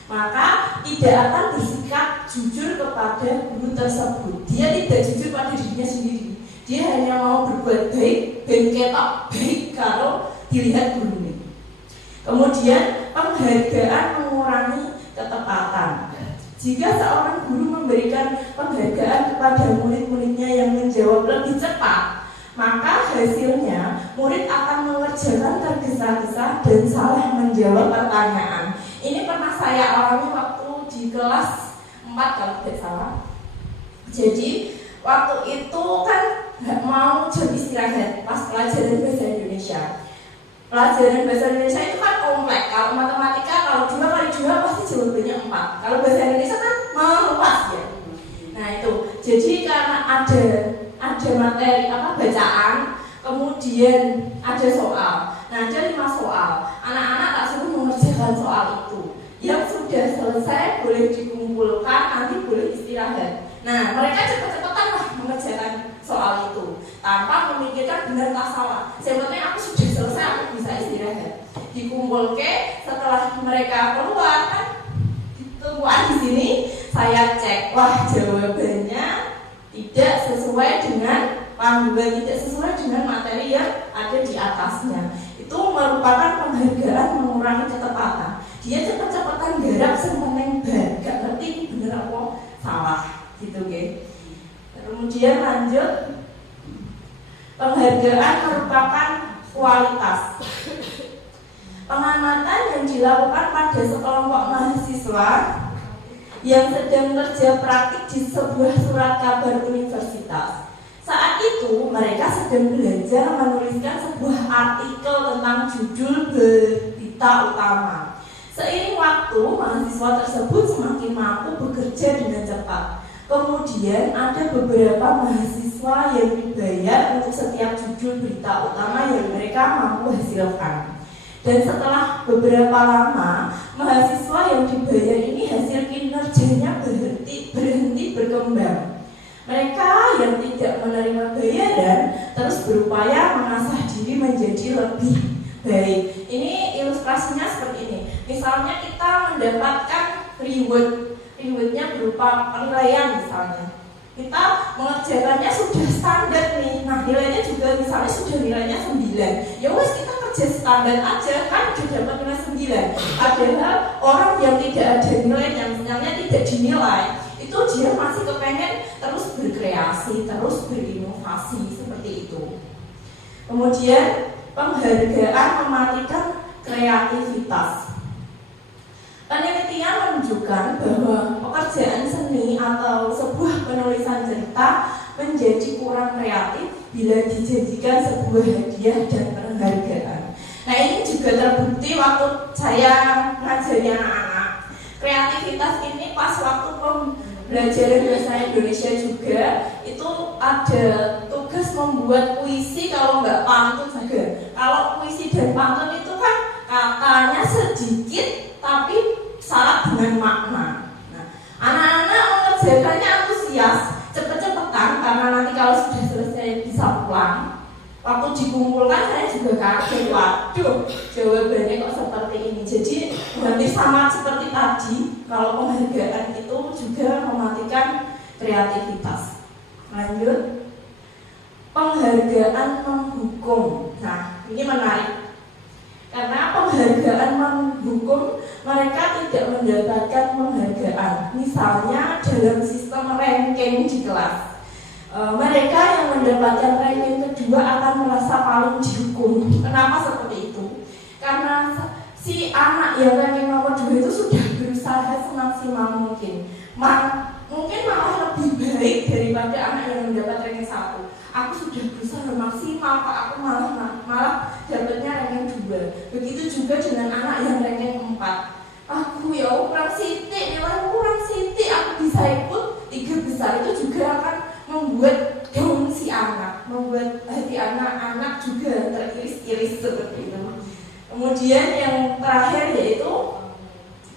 Maka tidak akan bersikap jujur kepada guru tersebut. Dia tidak jujur pada dirinya sendiri. Dia hanya mau berbuat baik dan ketok baik kalau dilihat gurunya. Kemudian penghargaan mengurangi ketepatan. Jika seorang guru memberikan penghargaan kepada murid-muridnya yang menjawab lebih cepat, maka hasilnya murid akan mengerjakan tergesa-gesa dan salah menjawab pertanyaan. Ini pernah saya alami waktu di kelas 4 kalau tidak salah. Jadi waktu itu kan mau jam istirahat pas pelajaran bahasa Indonesia. Pelajaran bahasa Indonesia itu kan kompleks. Kalau matematika, kalau 2 kali 2 pasti jawabannya 4. Kalau bahasa Indonesia kan meluas ya. Nah itu, jadi karena ada materi bacaan, kemudian ada soal. Nah ada 5 soal. Anak-anak tak suruh mengerjakan soal itu. Yang sudah selesai boleh dikumpulkan, nanti boleh istirahat. Nah mereka cepat-cepatan lah mengerjakan soal itu tanpa memikirkan benar tak salah. Sebetulnya aku sudah selesai, aku bisa istirahat. Dikumpulkan, setelah mereka keluar kan ditungguan di sini, saya cek, wah jawabannya tidak sesuai dengan panduan, tidak sesuai dengan materi yang ada di atasnya. Itu merupakan penghargaan mengurangi ketepatan. Dia cepat-cepatan garap semeneng ban, gak ngerti bener apa salah gitu guys. Kemudian lanjut, penghargaan merupakan kualitas. Pengamatan yang dilakukan pada sekelompok mahasiswa yang sedang kerja praktik di sebuah surat kabar universitas. Saat itu mereka sedang belajar menuliskan sebuah artikel tentang judul berita utama. Seiring waktu, mahasiswa tersebut semakin mampu bekerja dengan cepat. Kemudian ada beberapa mahasiswa yang dibayar untuk setiap judul berita utama yang mereka mampu hasilkan. Dan setelah beberapa lama, mahasiswa yang dibayar ini hasil kinerjanya berhenti berkembang. Mereka yang tidak menerima bayaran terus berupaya mengasah diri menjadi lebih baik. Ini ilustrasinya seperti ini. Misalnya kita mendapatkan rewardnya berupa penilaian misalnya. Kita mengerjakannya sudah standar nih. Nah nilainya juga misalnya sudah nilainya 9. Ya wes kita kerja standar aja kan sudah dapat nilai 9. Padahal orang yang tidak ada nilai yang misalnya tidak dinilai, itu dia masih kepengen terus berkreasi, terus berinovasi seperti itu. Kemudian penghargaan mematikan kreativitas. Penelitian menunjukkan bahwa pekerjaan seni atau sebuah penulisan cerita menjadi kurang kreatif bila dijanjikan sebuah hadiah dan penghargaan. Nah ini juga terbukti waktu saya ngajari anak-anak. Kreativitas ini pas waktu pembelajaran bahasa Indonesia juga itu ada tugas membuat puisi, kalau nggak pantun juga. Kalau puisi dan pantun itu kan katanya sedikit tapi syarat dengan makna. Nah, anak-anak mengerjakannya antusias, cepet-cepetan karena nanti kalau sudah selesai bisa pulang. Waktu dikumpulkan saya juga kaget, waduh jawabannya kok seperti ini. Jadi hampir sama seperti tadi, kalau penghargaan itu juga mematikan kreativitas. Lanjut, penghargaan menghukum. Nah ini menarik, karena penghargaan menghukum mereka tidak mendapatkan penghargaan. Misalnya dalam sistem ranking di kelas, mereka yang mendapatkan ranking kedua akan merasa paling dihukum. Kenapa seperti itu? Karena si anak yang ranking nomor 2 itu sudah berusaha semaksimal mungkin, mungkin malah lebih baik daripada anak yang mendapat ranking 1. Aku sudah berusaha maksimal, Pak, aku malah dapatnya ranking 2. Begitu juga dengan anak yang ranking 4. Aku ya kurang sitik, nilai kurang sitik, aku bisa ikut 3 besar. Itu juga akan membuat down si anak, membuat hati anak-anak juga teriris-iris seperti itu. Kemudian yang terakhir yaitu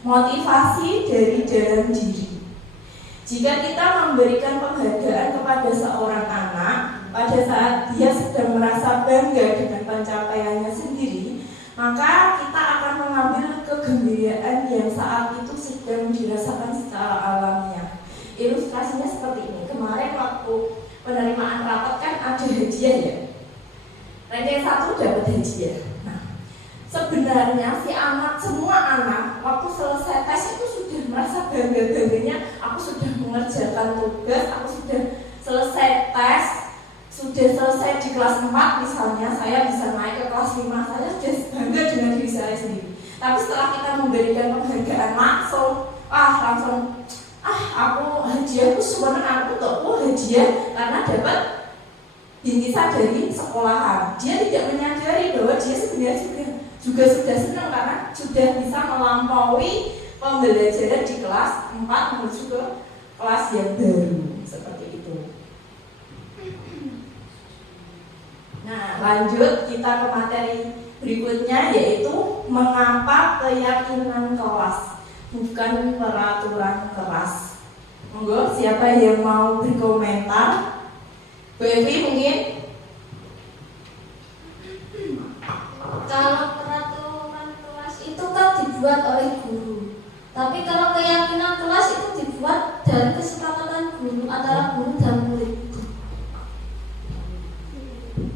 motivasi dari dalam diri. Jika kita memberikan penghargaan kepada seorang anak pada saat dia sedang merasa bangga dengan pencapaiannya sendiri, maka kita akan mengambil kegembiraan yang saat itu sedang dirasakan secara alamiah. Ilustrasinya seperti ini. Kemarin waktu penerimaan rapat kan ada hadiah ya. Ranking 1 dapat hadiah. Nah, sebenarnya si anak, semua anak waktu selesai tes itu sudah merasa bangga-bangganya, aku sudah mengerjakan tugas, aku sudah selesai tes, sudah selesai di kelas 4 misalnya, saya bisa naik ke kelas 5, saya sudah bangga dengan diri saya sendiri. Tapi setelah kita memberikan penghargaan langsung aku hadiahku sebenarnya aku hadiah karena dapat bintisan dari sekolahan. Dia tidak menyadari bahwa dia sebenarnya juga sudah senang karena sudah bisa melampaui pembelajaran di kelas 4 menuju ke kelas yang baru seperti itu. Nah, lanjut kita ke materi berikutnya, yaitu mengapa keyakinan kelas bukan peraturan kelas. Monggo, siapa yang mau berkomentar? Bu Evi mungkin? Kalau peraturan kelas itu kan dibuat oleh guru, tapi kalau keyakinan kelas itu dibuat dari kesepakatan guru antara guru dan murid.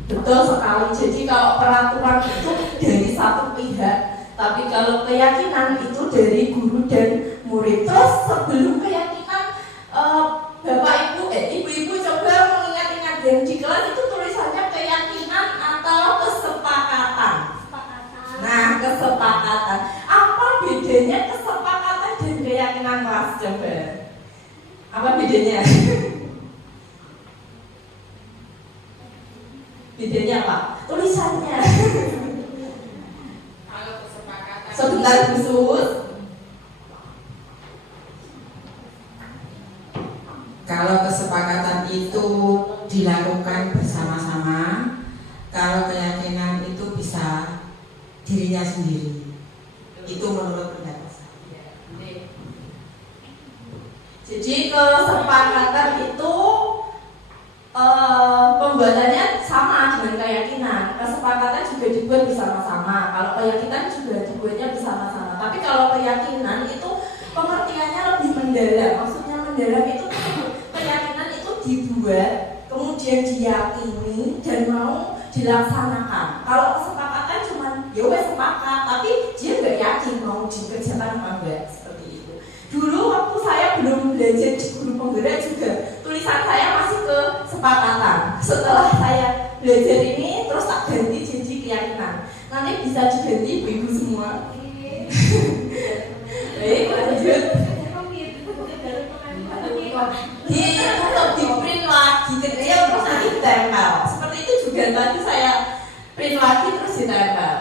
Betul sekali. Jadi kalau peraturan itu dari satu pihak, tapi kalau keyakinan itu dari guru dan murid. Terus sebelum keyakinan, Bapak Ibu, Ibu-ibu coba mengingat-ingat yang di kelas itu tulisannya keyakinan atau kesepakatan. Nah, kesepakatan. Apa bedanya kesepakatan dan keyakinan kelas? Coba. Apa bedanya? Bedanya apa? Tulisannya. Sebentar khusus. Kalau kesepakatan itu dilakukan bersama-sama, kalau keyakinan itu bisa dirinya sendiri. Itu menurut pendapat saya. Jadi kesepakatan itu pembuatannya sama dengan keyakinan. Kesepakatan juga dibuat bersama-sama. Kalau keyakinan juga dibuatnya bersama-sama. Tapi kalau keyakinan itu pengertiannya lebih mendalam. Maksudnya mendalam itu keyakinan itu dibuat, kemudian diyakini dan mau dilaksanakan. Kalau kesepakatan cuma ya wes sepakat, tapi dia nggak yakin mau dikerjakan apa enggak, seperti itu. Dulu waktu saya belum belajar di guru penggerak juga tulisan saya masih kesepakatan. Setelah saya belajar ini terus tak ganti jadi keyakinan. Nanti bisa diganti ibu-ibu semua. Baik, lanjut. Untuk di print lagi kecil terus nanti ditempel. Seperti itu juga tadi saya print lagi terus ditempel.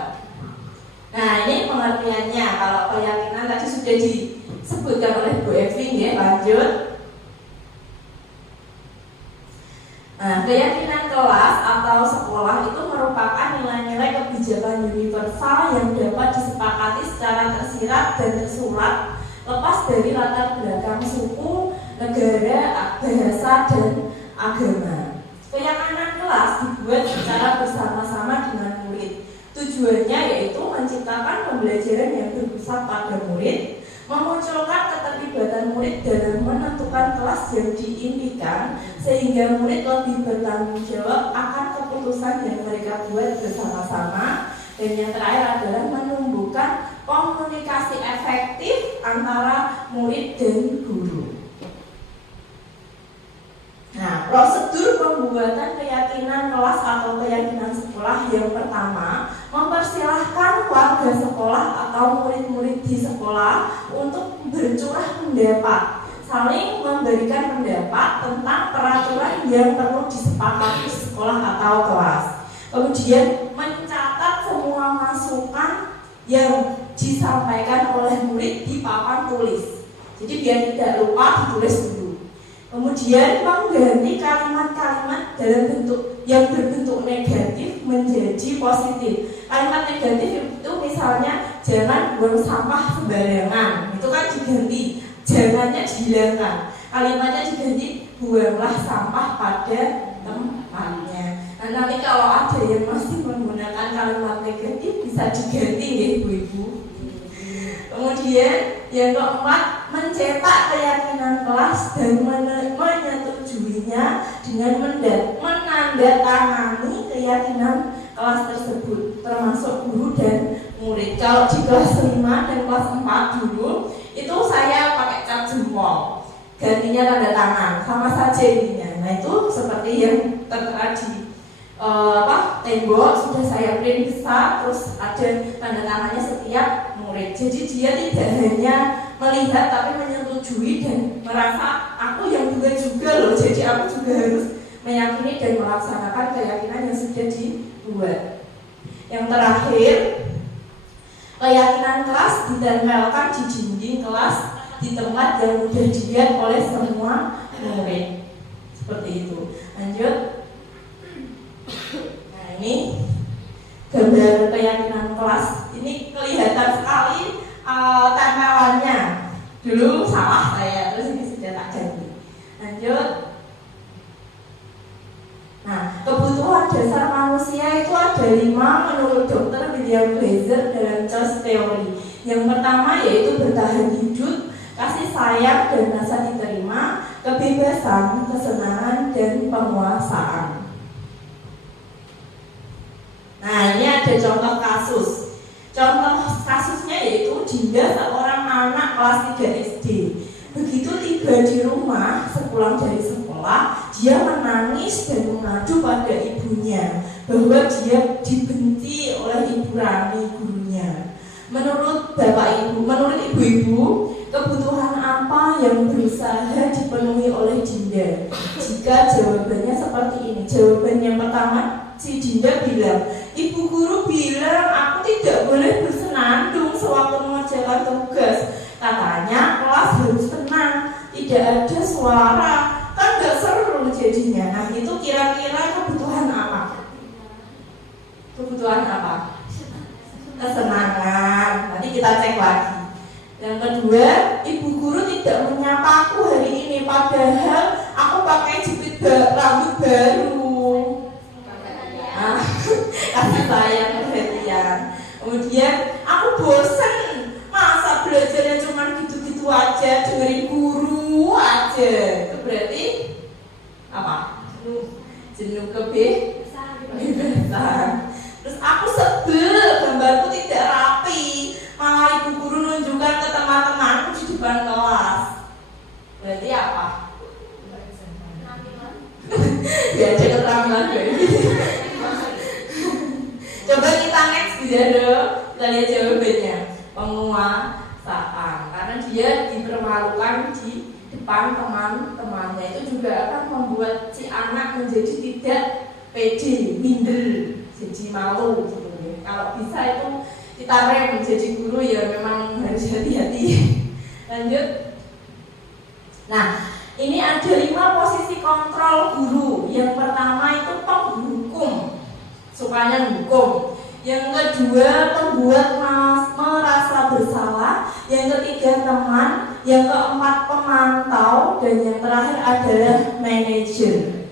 Nah, ini pengertiannya. Kalau keyakinan tadi sudah disebutkan oleh Bu Evi ya, lanjut. Nah, keyakinan kelas atau sekolah itu merupakan nilai-nilai kebijakan universal yang dapat disepakati secara tersirat dan tersurat, lepas dari latar belakang suku, negara, bahasa, dan agama. Keyakinan kelas dibuat secara bersama-sama dengan murid. Tujuannya yaitu menciptakan pembelajaran yang berpusat pada murid, memunculkan keterlibatan murid dalam menentukan kelas yang diimpikan, sehingga murid lebih bertanggung jawab akan keputusan yang mereka buat bersama-sama. Dan yang terakhir adalah menumbuhkan komunikasi efektif antara murid dan guru. Nah, prosedur pembuatan keyakinan kelas atau keyakinan sekolah yang pertama, mempersilahkan warga sekolah atau murid-murid di sekolah untuk bercurah pendapat, saling memberikan pendapat tentang peraturan yang perlu disepakati sekolah atau kelas. Kemudian mencatat semua masukan yang disampaikan oleh murid di papan tulis. Jadi biar tidak lupa ditulis dulu. Kemudian mengganti kalimat-kalimat dalam bentuk yang berbentuk negatif menjadi positif. Kalimat negatif itu misalnya jangan buang sampah sembarangan, itu kan diganti, jangannya dihilangkan. Kalimatnya diganti buanglah sampah pada tempatnya. Nah, nanti kalau ada yang masih menggunakan kalimat negatif bisa diganti ya ibu-ibu. Kemudian yang keempat, mencetak keyakinan kelas dan menyetujuinya dengan menandatangani keyakinan kelas tersebut, termasuk guru dan murid. Kalau di kelas 5 dan kelas 4 dulu itu saya pakai cap jempol, gantinya tanda tangan, sama saja ininya. Nah itu seperti yang tertera di tembok sudah saya print besar, terus ada tanda tangannya setiap murid. Jadi dia tidak hanya melihat tapi menyetujui dan merasa aku yang juga loh. Jadi aku juga harus meyakini dan melaksanakan keyakinan yang sudah dibuat. Yang terakhir, keyakinan kelas ditempelkan di dinding kelas di tempat yang mudah dilihat oleh semua murid. Seperti itu. Lanjut. Nah ini gambar keyakinan kelas. Ini kelihatan sekali tempelannya. Dulu salah saya, terus ini sudah tak ganti. Lanjut. Nah, kebutuhan dasar manusia itu ada 5 menurut Dr. William Glaser dalam Choice Theory. Yang pertama yaitu bertahan hidup, kasih sayang dan rasa diterima, kebebasan, kesenangan, dan penguasaan. Nah, ini ada contoh kasus. Contoh kasusnya yaitu Dinda, seorang anak kelas 3 SD. Begitu tiba di rumah sepulang dari sekolah, dia menangis dan mengadu pada ibunya bahwa dia dibenci oleh Ibu Rani, gurunya. Menurut ibu-ibu, kebutuhan apa yang berusaha dipenuhi oleh Dinda? Jika jawabannya seperti ini, jawaban yang pertama, si Dinda bilang, ibu guru bilang aku tidak boleh bersenandung sewaktu mengerjakan tugas. Katanya kelas harus tenang, tidak ada suara, kan gak seru jadinya. Nah itu kira-kira kebutuhan apa? Kebutuhan apa? Kesenangan. Nanti kita cek lagi. Yang kedua, ibu guru tidak menyapaku hari ini, padahal aku pakai jepit rambut baru. Nah, kasih sayang, perhatian. Kemudian aku bosan, masa belajarnya cuma gitu-gitu aja, dengerin guru aja. Itu berarti apa? Jenuh kebebasan. Terus aku sebel, gambarku tidak rapi, malah ibu guru nunjukkan ke teman-temanku di depan kelas. Berarti apa? Ya ada keterampilan ini. Coba kita next video, kita lihat jawabannya. Penguasaan, karena dia dipermalukan di depan teman-temannya, itu juga akan membuat si anak menjadi tidak pede, minder, jadi malu gitu. Kalau bisa itu kita rem, jadi guru ya memang harus hati-hati. Lanjut. Nah, ini ada 5 posisi kontrol guru. Yang pertama itu penghukum, sukanya hukum. Yang kedua, pembuat merasa bersalah. Yang ketiga, teman. Yang keempat, pemantau. Dan yang terakhir adalah manajer.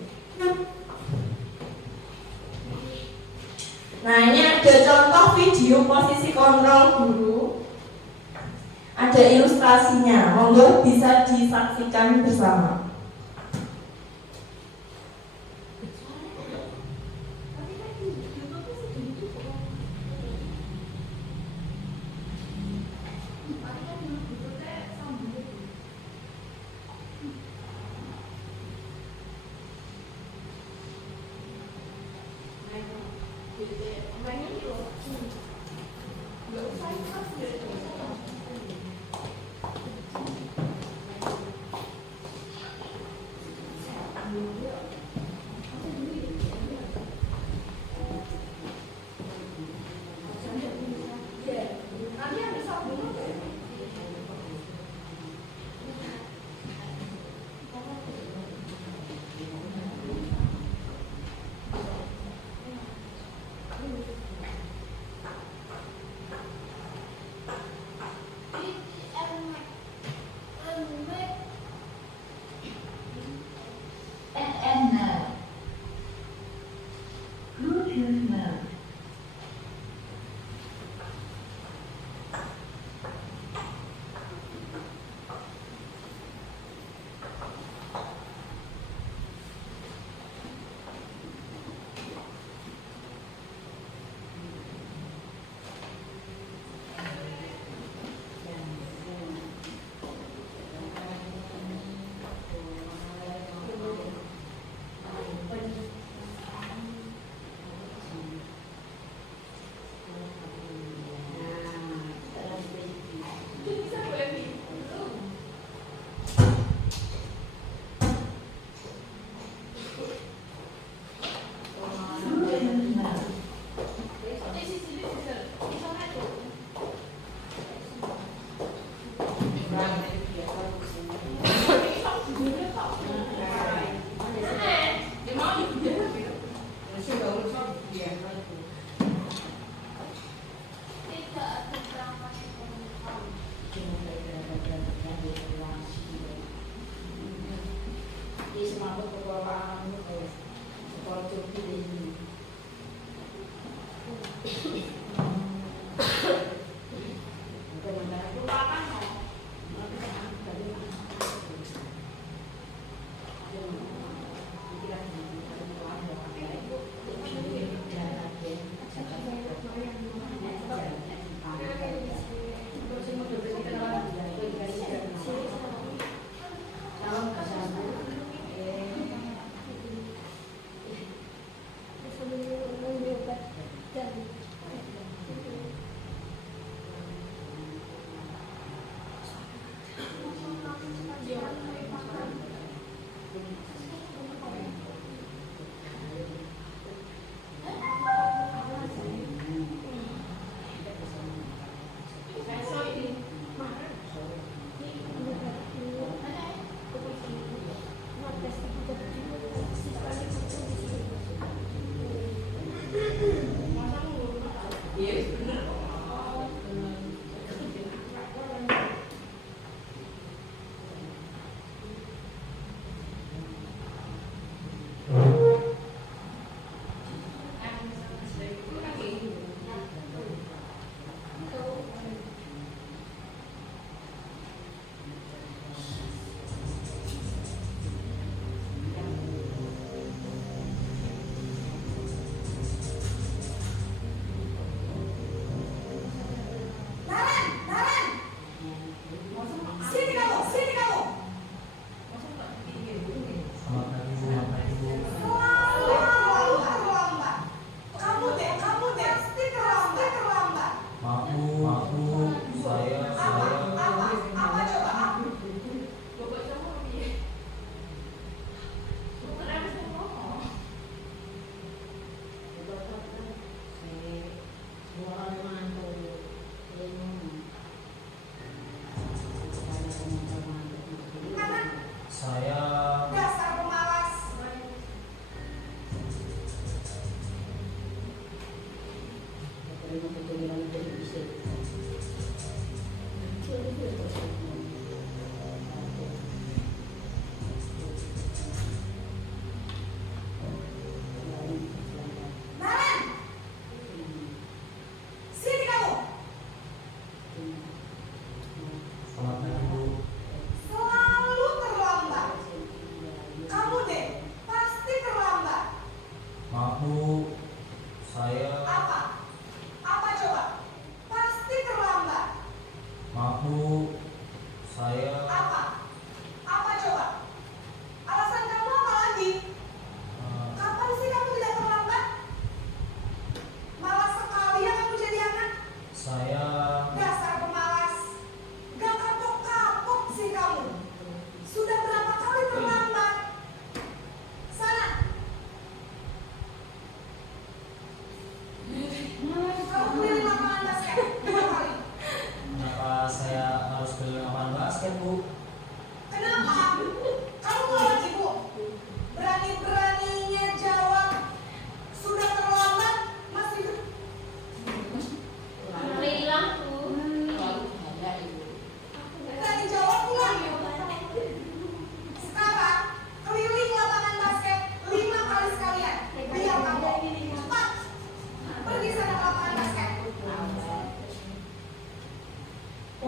Nah, ini ada contoh video posisi kontrol guru. Ada ilustrasinya, monggo bisa disaksikan bersama.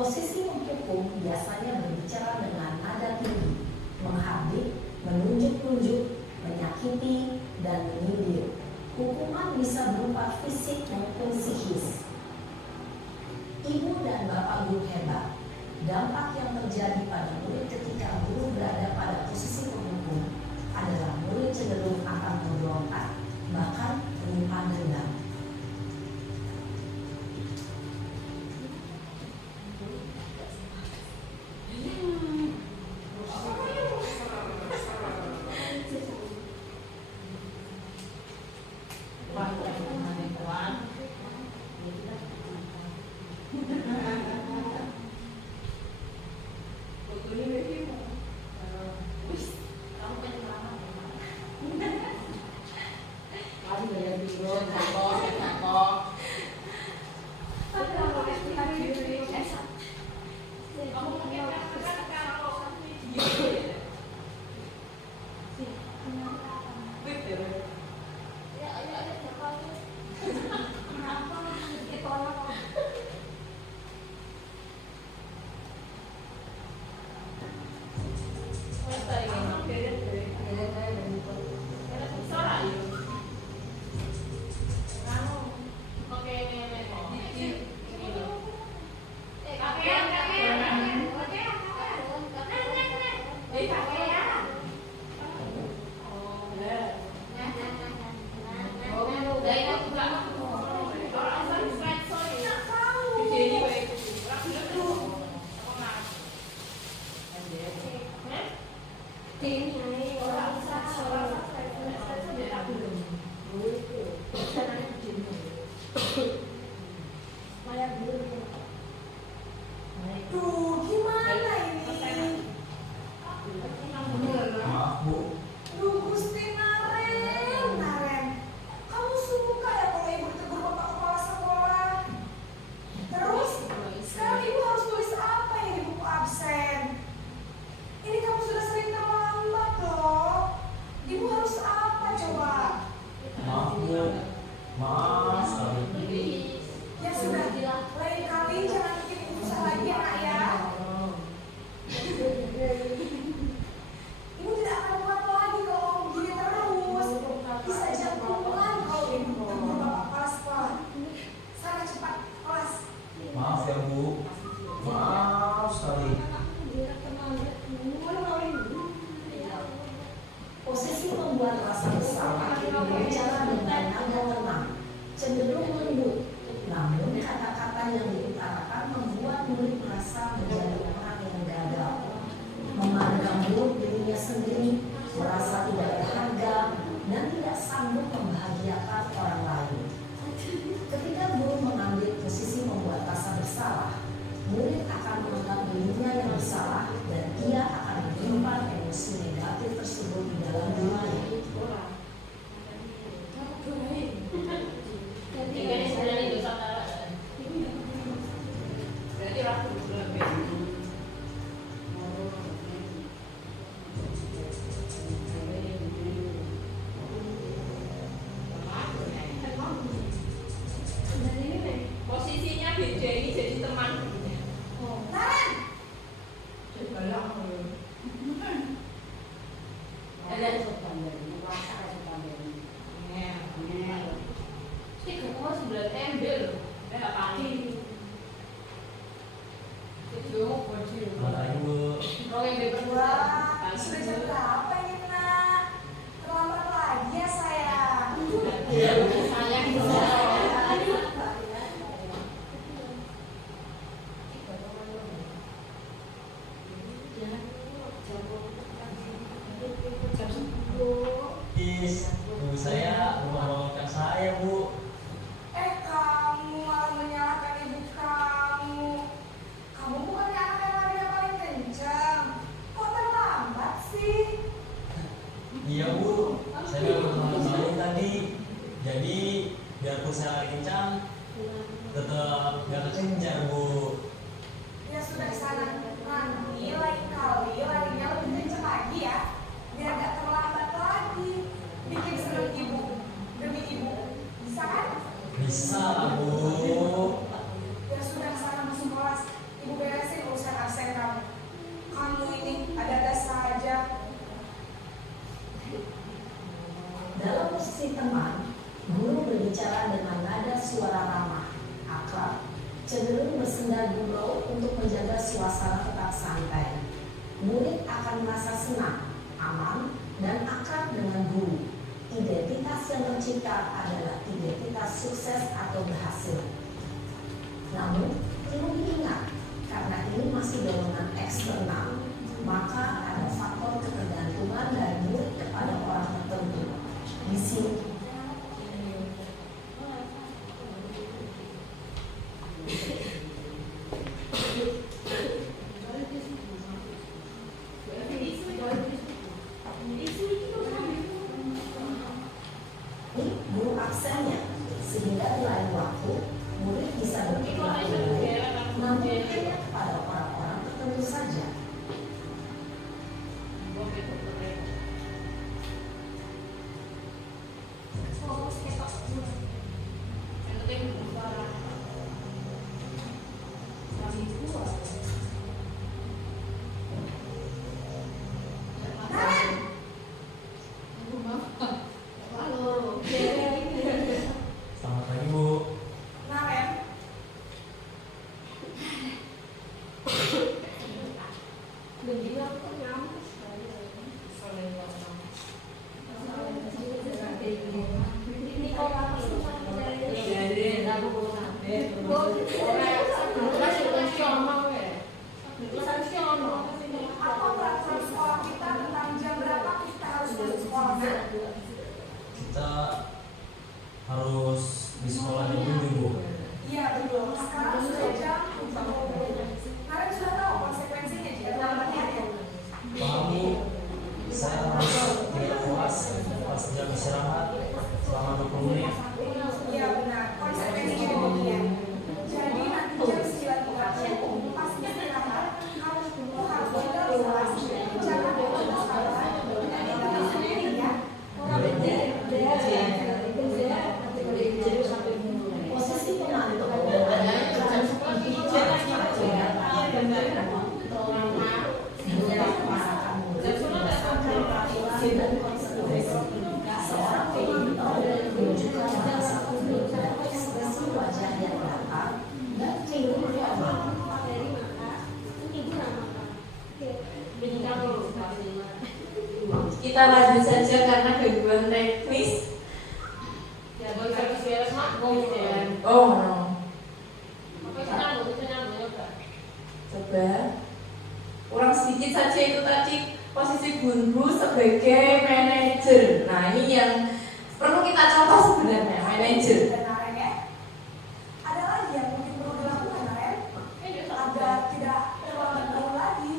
Posisi menghukum biasanya berbicara dengan nada tinggi, menghardik, menunjuk-nunjuk, menyakiti, dan menyindir. Hukuman bisa berupa fisik maupun psikis. Ibu dan bapak guru hebat. Dampak yang terjadi pada murid ketika guru berada pada posisi penghukum adalah murid cenderung akan memberontak, bahkan menyimpan dendam. akrab, cenderung bersenda gurau untuk menjaga suasana tetap santai. Murid akan merasa senang, aman, dan akrab dengan guru. Identitas yang tercipta adalah identitas sukses atau berhasil. Namun, perlu diingat, karena ini masih dorongan eksternal, maka ada faktor ketergantungan dari murid kepada orang tertentu. Di sini guru absennya, sehingga di lain waktu murid bisa berperilaku baik, namun hanya kepada orang-orang tertentu saja. Selamat pagi, Bu. Kita harus di sekolah dulu, Bu. Iya betul. Sekarang sudah jam 7. Kalian sudah tahu konsekuensinya jika terlambat hari. Paham, Bu? Saya harus tidak puas pas jam istirahat selama 20 menit. Iya benar. Konsekuensinya demikian. Jadi nanti jam 9 pas istirahat harus tinggal di kelas. Jangan bolos sekolah. Dan tinggal sendiri ya. Posisi pengantuk adalah kerja seperti dan konsentrasi. Seorang editor menunjukkan bahasa tubuh dan ekspresi wajah yang datar dan cenderung formal. Kita lanjut saja karena gangguan teknis. Oh no. Coba kurang sedikit saja itu tadi posisi guru sebagai manajer. Nah ini yang perlu kita contoh sebenarnya, manajer. Ada lagi yang mungkin perlu dilakukan, Ren? Agar tidak terlambat jauh lagi.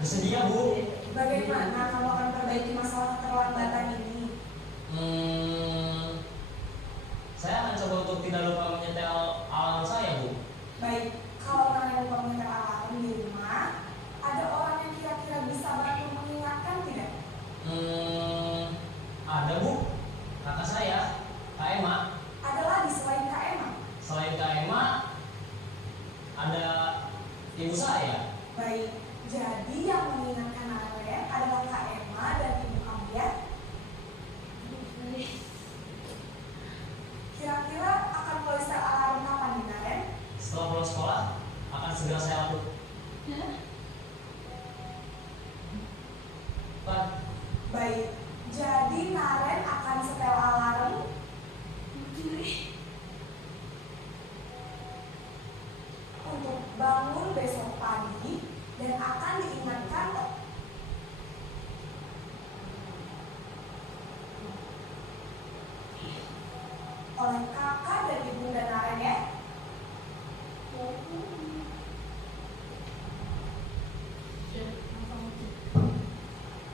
Bersedia, Bu? Bagaimana kamu akan perbaiki masalah keterlambatan ini? Saya akan coba untuk tidak lupa menyetel alarm saya, Bu. Baik, kalau kalian lupa menyetel alarm di rumah, ada orang yang kira-kira bisa bantu mengingatkan tidak? Ada, Bu. Kakak saya, Kak Emma. Ada lagi selain Kak Emma? Selain Kak Emma, ada ibu saya. Baik, jadi yang mengingatkan Naren adalah Kak Emma dan ibu kamu ya? Kira-kira akan mulai setel alarm kapan nih Naren? Setelah pulang sekolah, akan segera saya lakukan. Baik, jadi Naren akan setel alarm untuk bangun besok pagi dan akan diingatkan oleh kakak dan ibunda Naren ya.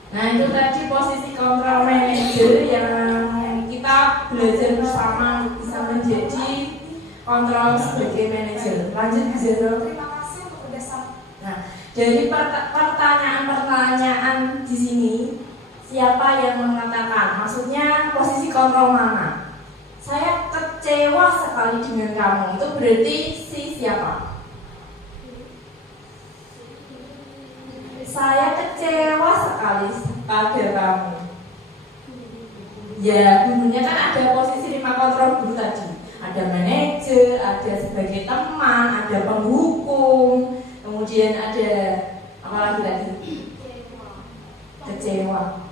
Nah itu tadi posisi kontrol manager yang kita belajar bersama bisa menjadi kontrol sebagai manager. Lanjut Zero. Terima kasih untuk kerjasama. Nah dari pertanyaan-pertanyaan di sini siapa yang mengatakan? Maksudnya posisi kontrol mana? Saya kecewa sekali dengan kamu. Itu berarti si siapa? Saya kecewa sekali pada kamu. Ya, gurunya kan ada posisi 5 kontrol guru tadi. Ada manajer, ada sebagai teman, ada penghukum, kemudian ada apa lagi tadi? Kecewa.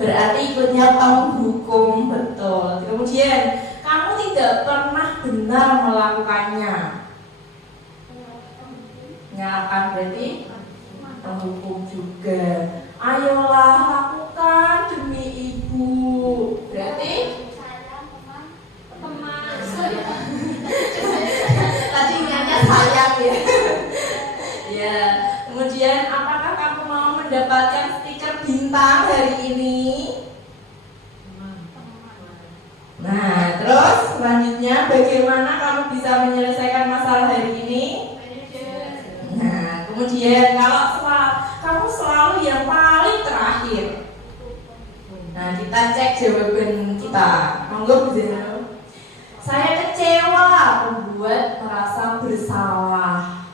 Berarti ikutnya penghukum, betul. Kemudian kamu tidak pernah benar melakukannya. Nyalakan berarti penghukum juga. Ayolah lakukan demi ibu. Berarti teman. Tadi ingatnya sayang ya. Ya. Kemudian apakah kamu mau mendapatkan stiker bintang hari ini? Nah, terus selanjutnya bagaimana kamu bisa menyelesaikan masalah hari ini? Nah, kemudian kalau kamu selalu yang paling terakhir. Nah, kita cek jawaban kita. Monggo Bu Zeno. Saya kecewa, membuat merasa bersalah.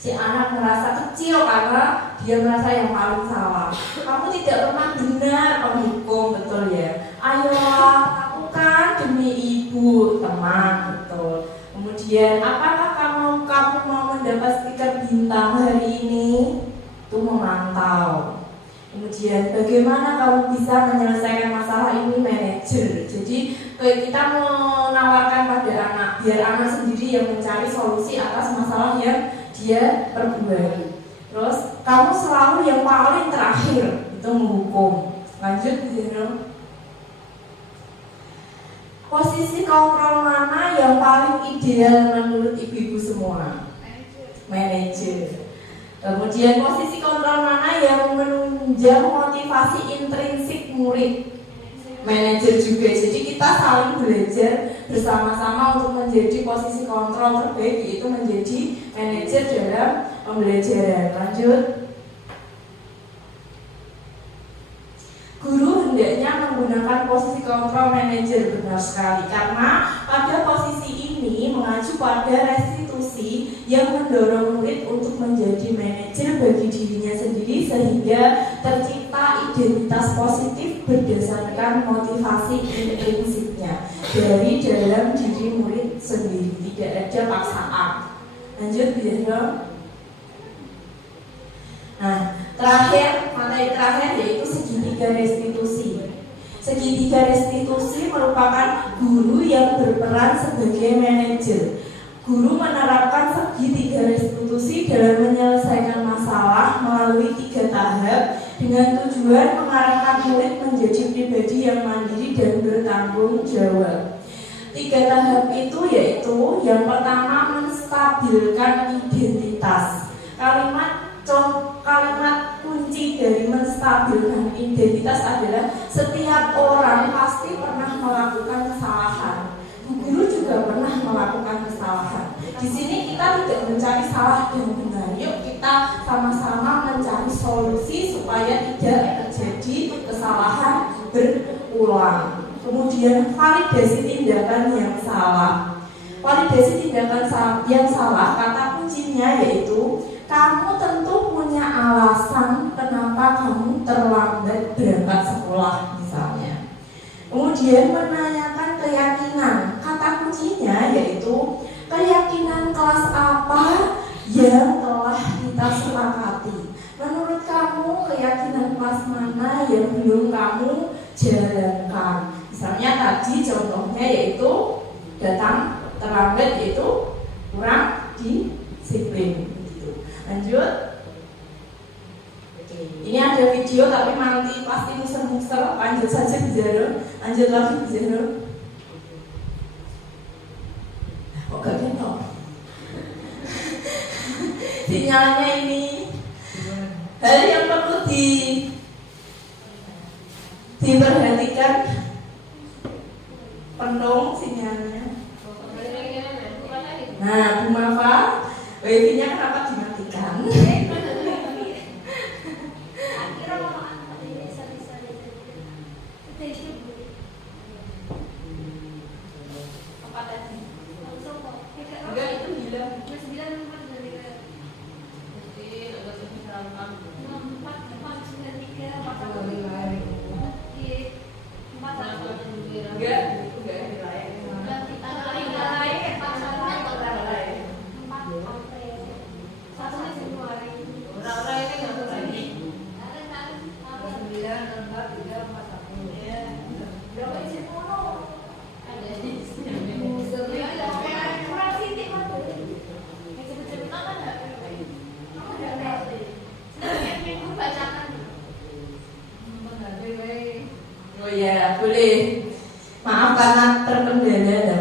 Si anak merasa kecil karena dia merasa yang paling salah. Kamu tidak pernah benar penghukum, betul ya? Ayolah lakukan demi ibu, teman, betul. Kemudian apakah kamu mau mendapat stiker bintang hari ini? Itu memantau. Kemudian bagaimana kamu bisa menyelesaikan masalah ini, manajer? Jadi kita menawarkan pada anak biar anak sendiri yang mencari solusi atas masalah yang dia perbuat. Terus kamu selalu yang paling terakhir itu menghukum. Lanjut Zeno. Posisi kontrol mana yang paling ideal menurut ibu-ibu semua? Manajer. Kemudian posisi kontrol mana yang menunjang motivasi intrinsik murid? Manajer juga. Jadi kita saling belajar bersama-sama untuk menjadi posisi kontrol terbaik, yaitu menjadi manajer dalam pembelajaran. Lanjut. Guru hendaknya menggunakan posisi kontrol manajer, benar sekali, karena pada posisi ini mengacu pada restitusi yang mendorong murid untuk menjadi manajer bagi dirinya sendiri sehingga tercipta identitas positif berdasarkan motivasi intrinsiknya dari dalam diri murid sendiri, tidak ada paksaan. Lanjut biar. Nah, materi terakhir yaitu segitiga restitusi. Segitiga restitusi merupakan guru yang berperan sebagai manajer. Guru menerapkan segitiga restitusi dalam menyelesaikan masalah melalui 3 tahap dengan tujuan mengarahkan murid menjadi pribadi yang mandiri dan bertanggung jawab. 3 tahap itu yaitu yang pertama menstabilkan identitas. Kalimat kunci dari menstabilkan identitas adalah setiap orang pasti pernah melakukan kesalahan. Guru juga pernah melakukan kesalahan. Di sini kita tidak mencari salah dan benar. Yuk kita sama-sama mencari solusi supaya tidak terjadi kesalahan berulang. Kemudian validasi tindakan yang salah. Validasi tindakan yang salah, kata kuncinya yaitu kamu tentu punya alasan kenapa kamu terlambat berangkat sekolah misalnya. Kemudian menanyakan keyakinan, kata kuncinya yaitu keyakinan kelas apa yang telah kita sepakati. Menurut kamu keyakinan kelas mana yang belum kamu jalankan? Misalnya tadi contohnya yaitu datang terlambat, yaitu kurang disiplin. Lanjut. Ini ada video tapi nanti pasti muser-muser. Lanjut saja Bizarro. Lanjut lagi Bizarro. Kok gak ketok? Sinyalnya ini. Hal yang perlu diperhatikan, penuh sinyalnya. Nah, Bu Mafa, wifi-nya kenapa dimatikan? Apa tadi? Enggak, itu hilang. Oh ya, boleh. Maaf karena terkendala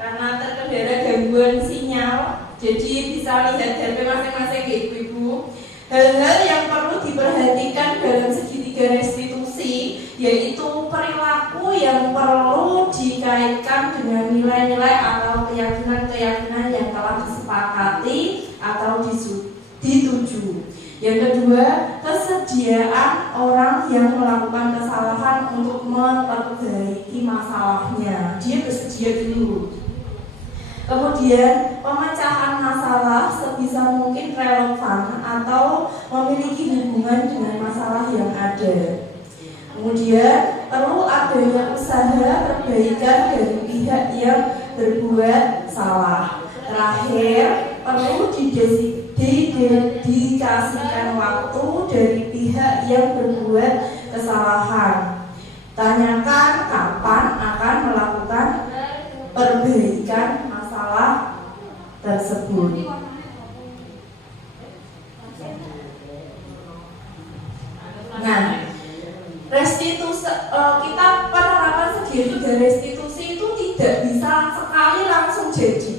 karena terkendala gangguan sinyal, jadi bisa lihat HP masing-masing ibu-ibu. Hal-hal yang perlu diperhatikan dalam segitiga restitusi yaitu perilaku yang perlu dikaitkan dengan nilai-nilai atau keyakinan-keyakinan yang telah disepakati atau dituju. Yang kedua, kesediaan orang yang melakukan kesalahan untuk memperbaiki masalahnya. Dia bersedia dulu. Kemudian, pemecahan masalah sebisa mungkin relevan atau memiliki hubungan dengan masalah yang ada. Kemudian, perlu adanya usaha perbaikan dari pihak yang berbuat salah. Terakhir, perlu dikasihkan waktu dari pihak yang berbuat kesalahan. Tanyakan kapan akan melakukan perbaikan masalah tersebut. Nah, restitusi kita penerapan segitiga restitusi itu tidak bisa sekali langsung jadi.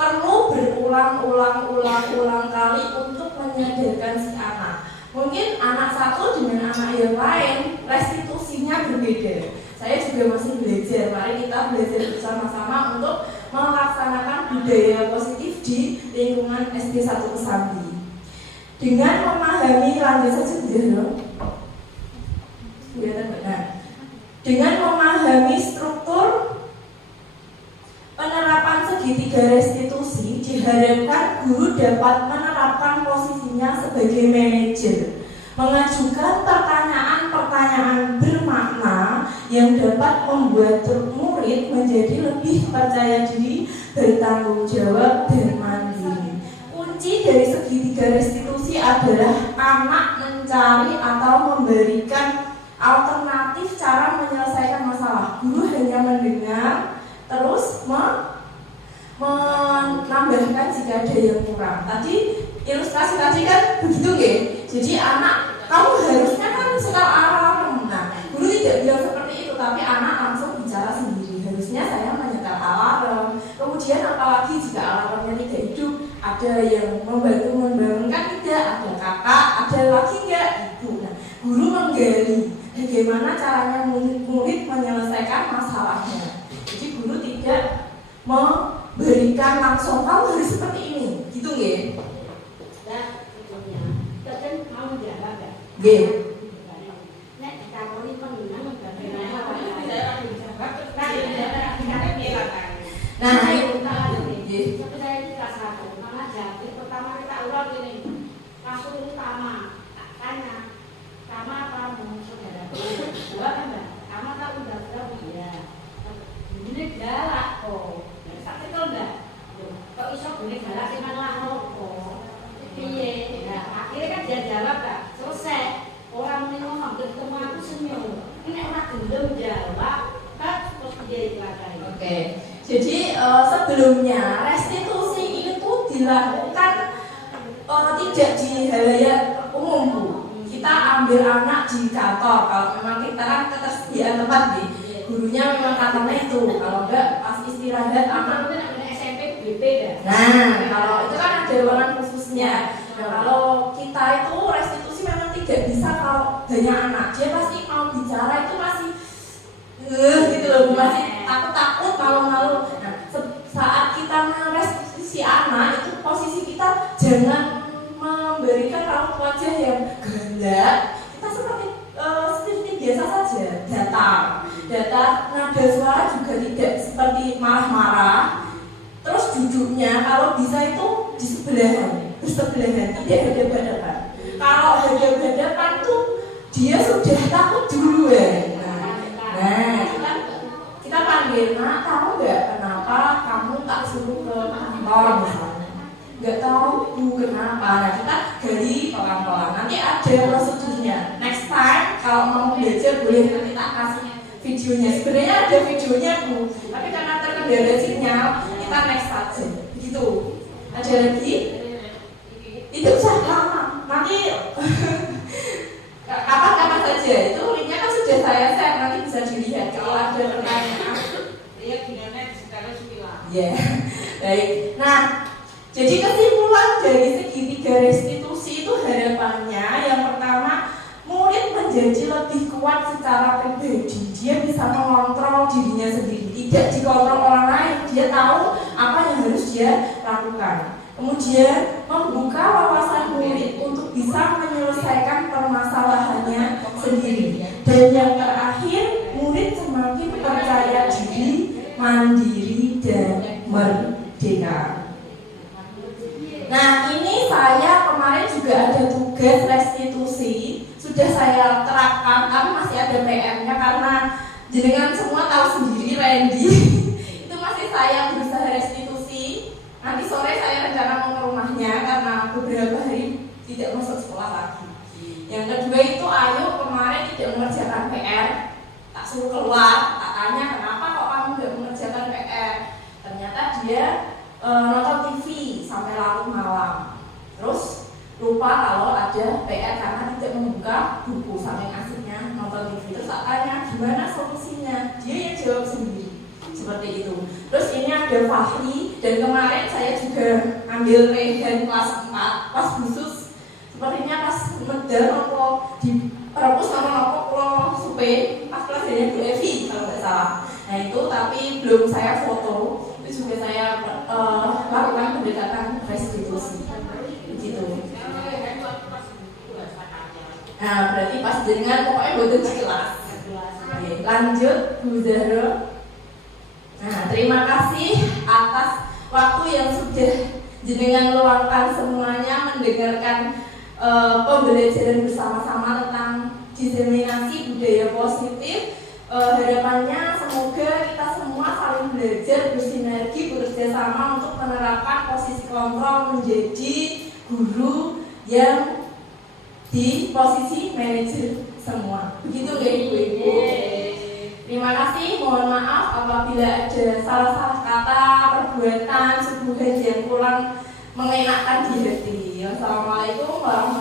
Perlu berulang-ulang kali untuk menyadarkan si anak. Mungkin anak satu dengan anak yang lain restitusinya berbeda. Saya juga masih belajar. Mari kita belajar bersama-sama untuk melaksanakan budaya positif di lingkungan SD 1 Kesambi. Dengan memahami, lanjut saja dengan memahami struktur penerapan segitiga restitusi, diharapkan guru dapat menerapkan posisinya sebagai manajer, mengajukan pertanyaan-pertanyaan bermakna yang dapat membuat murid menjadi lebih percaya diri, bertanggung jawab, dan mandiri. Kunci dari segitiga restitusi adalah anak mencari atau memberikan alternatif cara menyelesaikan masalah. Guru hanya mendengar terus menambahkan jika ada yang kurang. Tadi ilustrasi tadi kan begitu ya. Jadi anak, kamu harusnya kan setel alarm. Nah, guru tidak bilang seperti itu, tapi anak langsung bicara sendiri. Harusnya saya menyetel alarm. Kemudian Kemudian apalagi jika alatnya tidak hidup, ada yang membantu membangunkan tidak, ada kakak, ada lagi enggak, ibu. Nah, guru menggali bagaimana caranya murid menyelesaikan masalahnya. Jadi guru tidak memberikan langsung kamu harus seperti ini, gitu nggih? Nah, tentunya, kan mau jawab ya? Nggih. Nek ditakoni penunang Nah, tapi saya ini kelas 1, Mama jadi pertama kita ulang ini langsung utama, tak tanya sama kamu saudara jawab enggak? Sama tak udah berapa ya? Ini galak kok, sakit kok enggak? Kok iso boleh galak sih malah kok? Piye? Nah, akhirnya kan dia jawab kak, selesai. Orang ini ngomong ketemu aku senyum. Ini orang gendem jawab, kan terus dia dilakai. Oke. Jadi sebelumnya restitusi itu dilakukan tidak di halayak umum, Bu. Kita ambil anak di kantor. Kalau memang kita kan ketersediaan tempat nih, gurunya memang kantornya itu. Kalau enggak pas istirahat anak SMP BP ya. Nah, kalau itu kan ada ruangan khususnya. Nah, kalau kita itu restitusi memang tidak bisa kalau banyak anak. Dia pasti mau bicara itu masih gitu loh, masih takut-takut, malu-malu. Nah, saat kita merestitusi anak itu posisi kita jangan memberikan raut wajah yang galak. Kita seperti biasa saja, datar, nada suara juga tidak seperti marah-marah. Terus duduknya kalau bisa itu di bersebelahan, tidak hadap-hadapan. Kalau hadap-hadapan tuh dia sudah takut duluan. Nah, kita panggil, nak, tahu nggak kenapa kamu tak suruh ke kantor misalnya? Nggak tahu, Bu, kenapa? Nah, kita gali pelan-pelan. Nanti ada prosedurnya. Next time kalau mau belajar boleh nanti tak kasih videonya. Sebenarnya ada videonya, Bu, tapi karena terkendala sinyal, kita next saja. Begitu. Ada lagi? Itu usah lama. Nanti kapan-kapan saja. Itu linknya kan sudah saya share, nanti bisa dilihat kalau ada pertanyaan. Iya, gimana sekarang sudah. Ya, baik. Nah, jadi kesimpulan dari segitiga restitusi itu harapannya yang pertama, murid menjadi lebih kuat secara pribadi. Dia bisa mengontrol dirinya sendiri, tidak dikontrol orang lain. Dia tahu apa yang harus dia lakukan. Kemudian membuka wawasan murid untuk bisa menyelesaikan permasalahannya sendiri. Dan yang terakhir, murid semakin percaya diri, mandiri, dan merdeka. Nah, ini saya kemarin juga ada tugas restitusi, sudah saya terapkan, tapi masih ada PR-nya karena jenengan semua tahu sendiri Randy itu masih saya berusaha restitusi. Nanti sore saya rencana mau ke rumahnya karena beberapa hari tidak masuk sekolah lagi. Yang kedua itu Ayu kemarin tidak mengerjakan PR, tak suruh keluar, tak tanya kenapa kok kamu tidak mengerjakan PR. Ternyata dia nonton TV sampai larut malam. Terus lupa kalau ada PR karena tidak membuka buku, saking asiknya nonton TV. Terus tak tanya gimana solusinya, dia yang jawab sendiri. Seperti itu. Terus ini ada Fahri, dan kemarin saya juga ambil regen kelas 4 pas khusus. Sepertinya pas medal nopo di perpus nopo pulau supe pas pelajarannya Bu Evi kalau nggak salah. Nah itu tapi belum saya foto, itu juga saya lakukan pendekatan restitusi begitu. Nah berarti pas jenengan pokoknya boten jelas. Lanjut Bu Zahra. Nah, terima kasih atas waktu yang sudah jenengan luangkan semuanya mendengarkan pembelajaran bersama-sama tentang diseminasi budaya positif. Harapannya semoga kita semua saling belajar, bersinergi, bekerja sama untuk menerapkan posisi kontrol menjadi guru yang di posisi manajer semua. Begitu ya Ibu-ibu. Terima kasih, mohon maaf apabila ada salah-salah kata, perbuatan, subuhan yang kurang mengenakkan di hati. Wassalamualaikum warahmatullahi wabarakatuh.